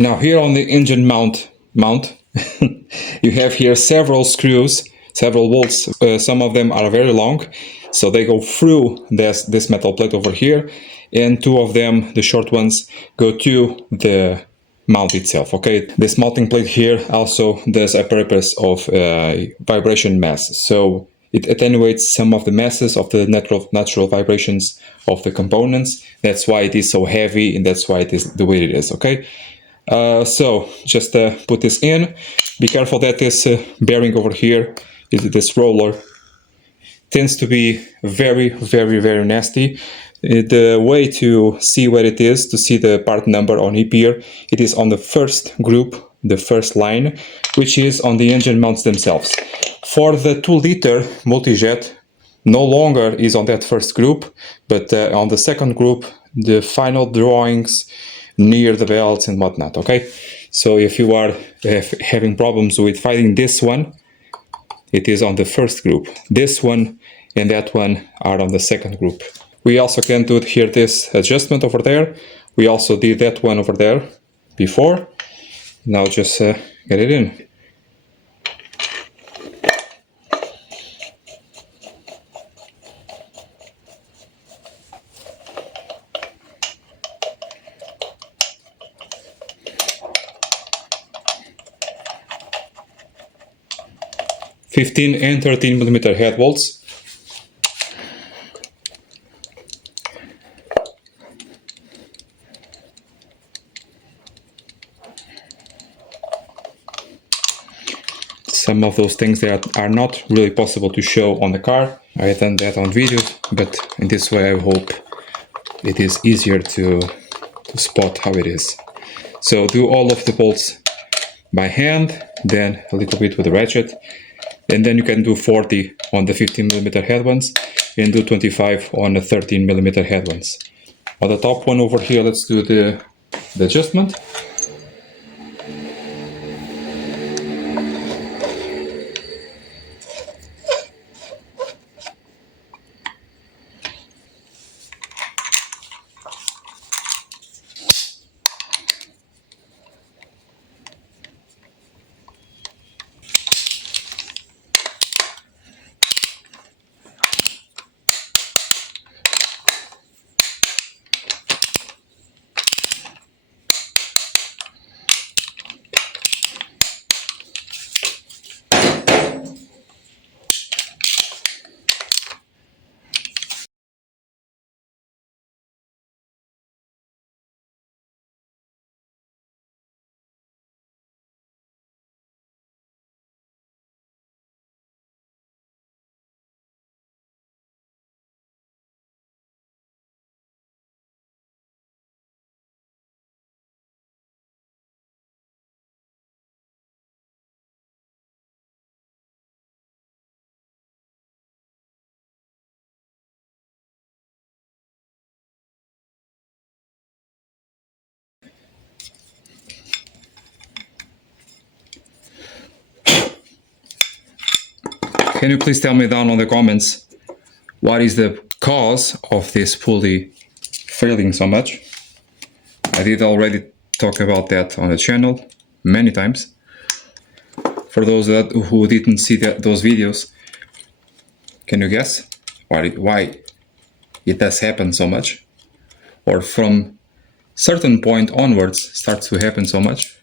Now here on the engine mount, you have here several screws, several bolts. Some of them are very long, so they go through this metal plate over here, and two of them, the short ones, go to the mount itself. Okay, this mounting plate here also does a purpose of vibration mass, so it attenuates some of the masses of the natural vibrations of the components. That's why it is so heavy, and that's why it is the way it is. Okay, so just put this in. Be careful that this bearing over here, this roller, tends to be very nasty. The way to see what it is, to see the part number on here, it is on the first group, the first line, which is on the engine mounts themselves. For the 2-liter MutiJet, no longer is on that first group, but on the second group, the final drawings near the belts and whatnot. Okay, so if you are having problems with finding this one, it is on the first group. This one and that one are on the second group. We also can do here this adjustment over there. We also did that one over there before. Now just get it in. (15 and 13mm head bolts. Some of those things that are not really possible to show on the car. I have done that on videos, but in this way I hope it is easier to spot how it is. So do all of the bolts by hand, then a little bit with the ratchet, and then you can do 40 on the 15mm head ones and do 25 on the 13mm head ones. On the top one over here, let's do the adjustment. Can you please tell me down on the comments what is the cause of this pulley failing so much? I did already talk about that on the channel many times. For those who didn't see those videos, can you guess why it does happen so much? Or from certain point onwards starts to happen so much?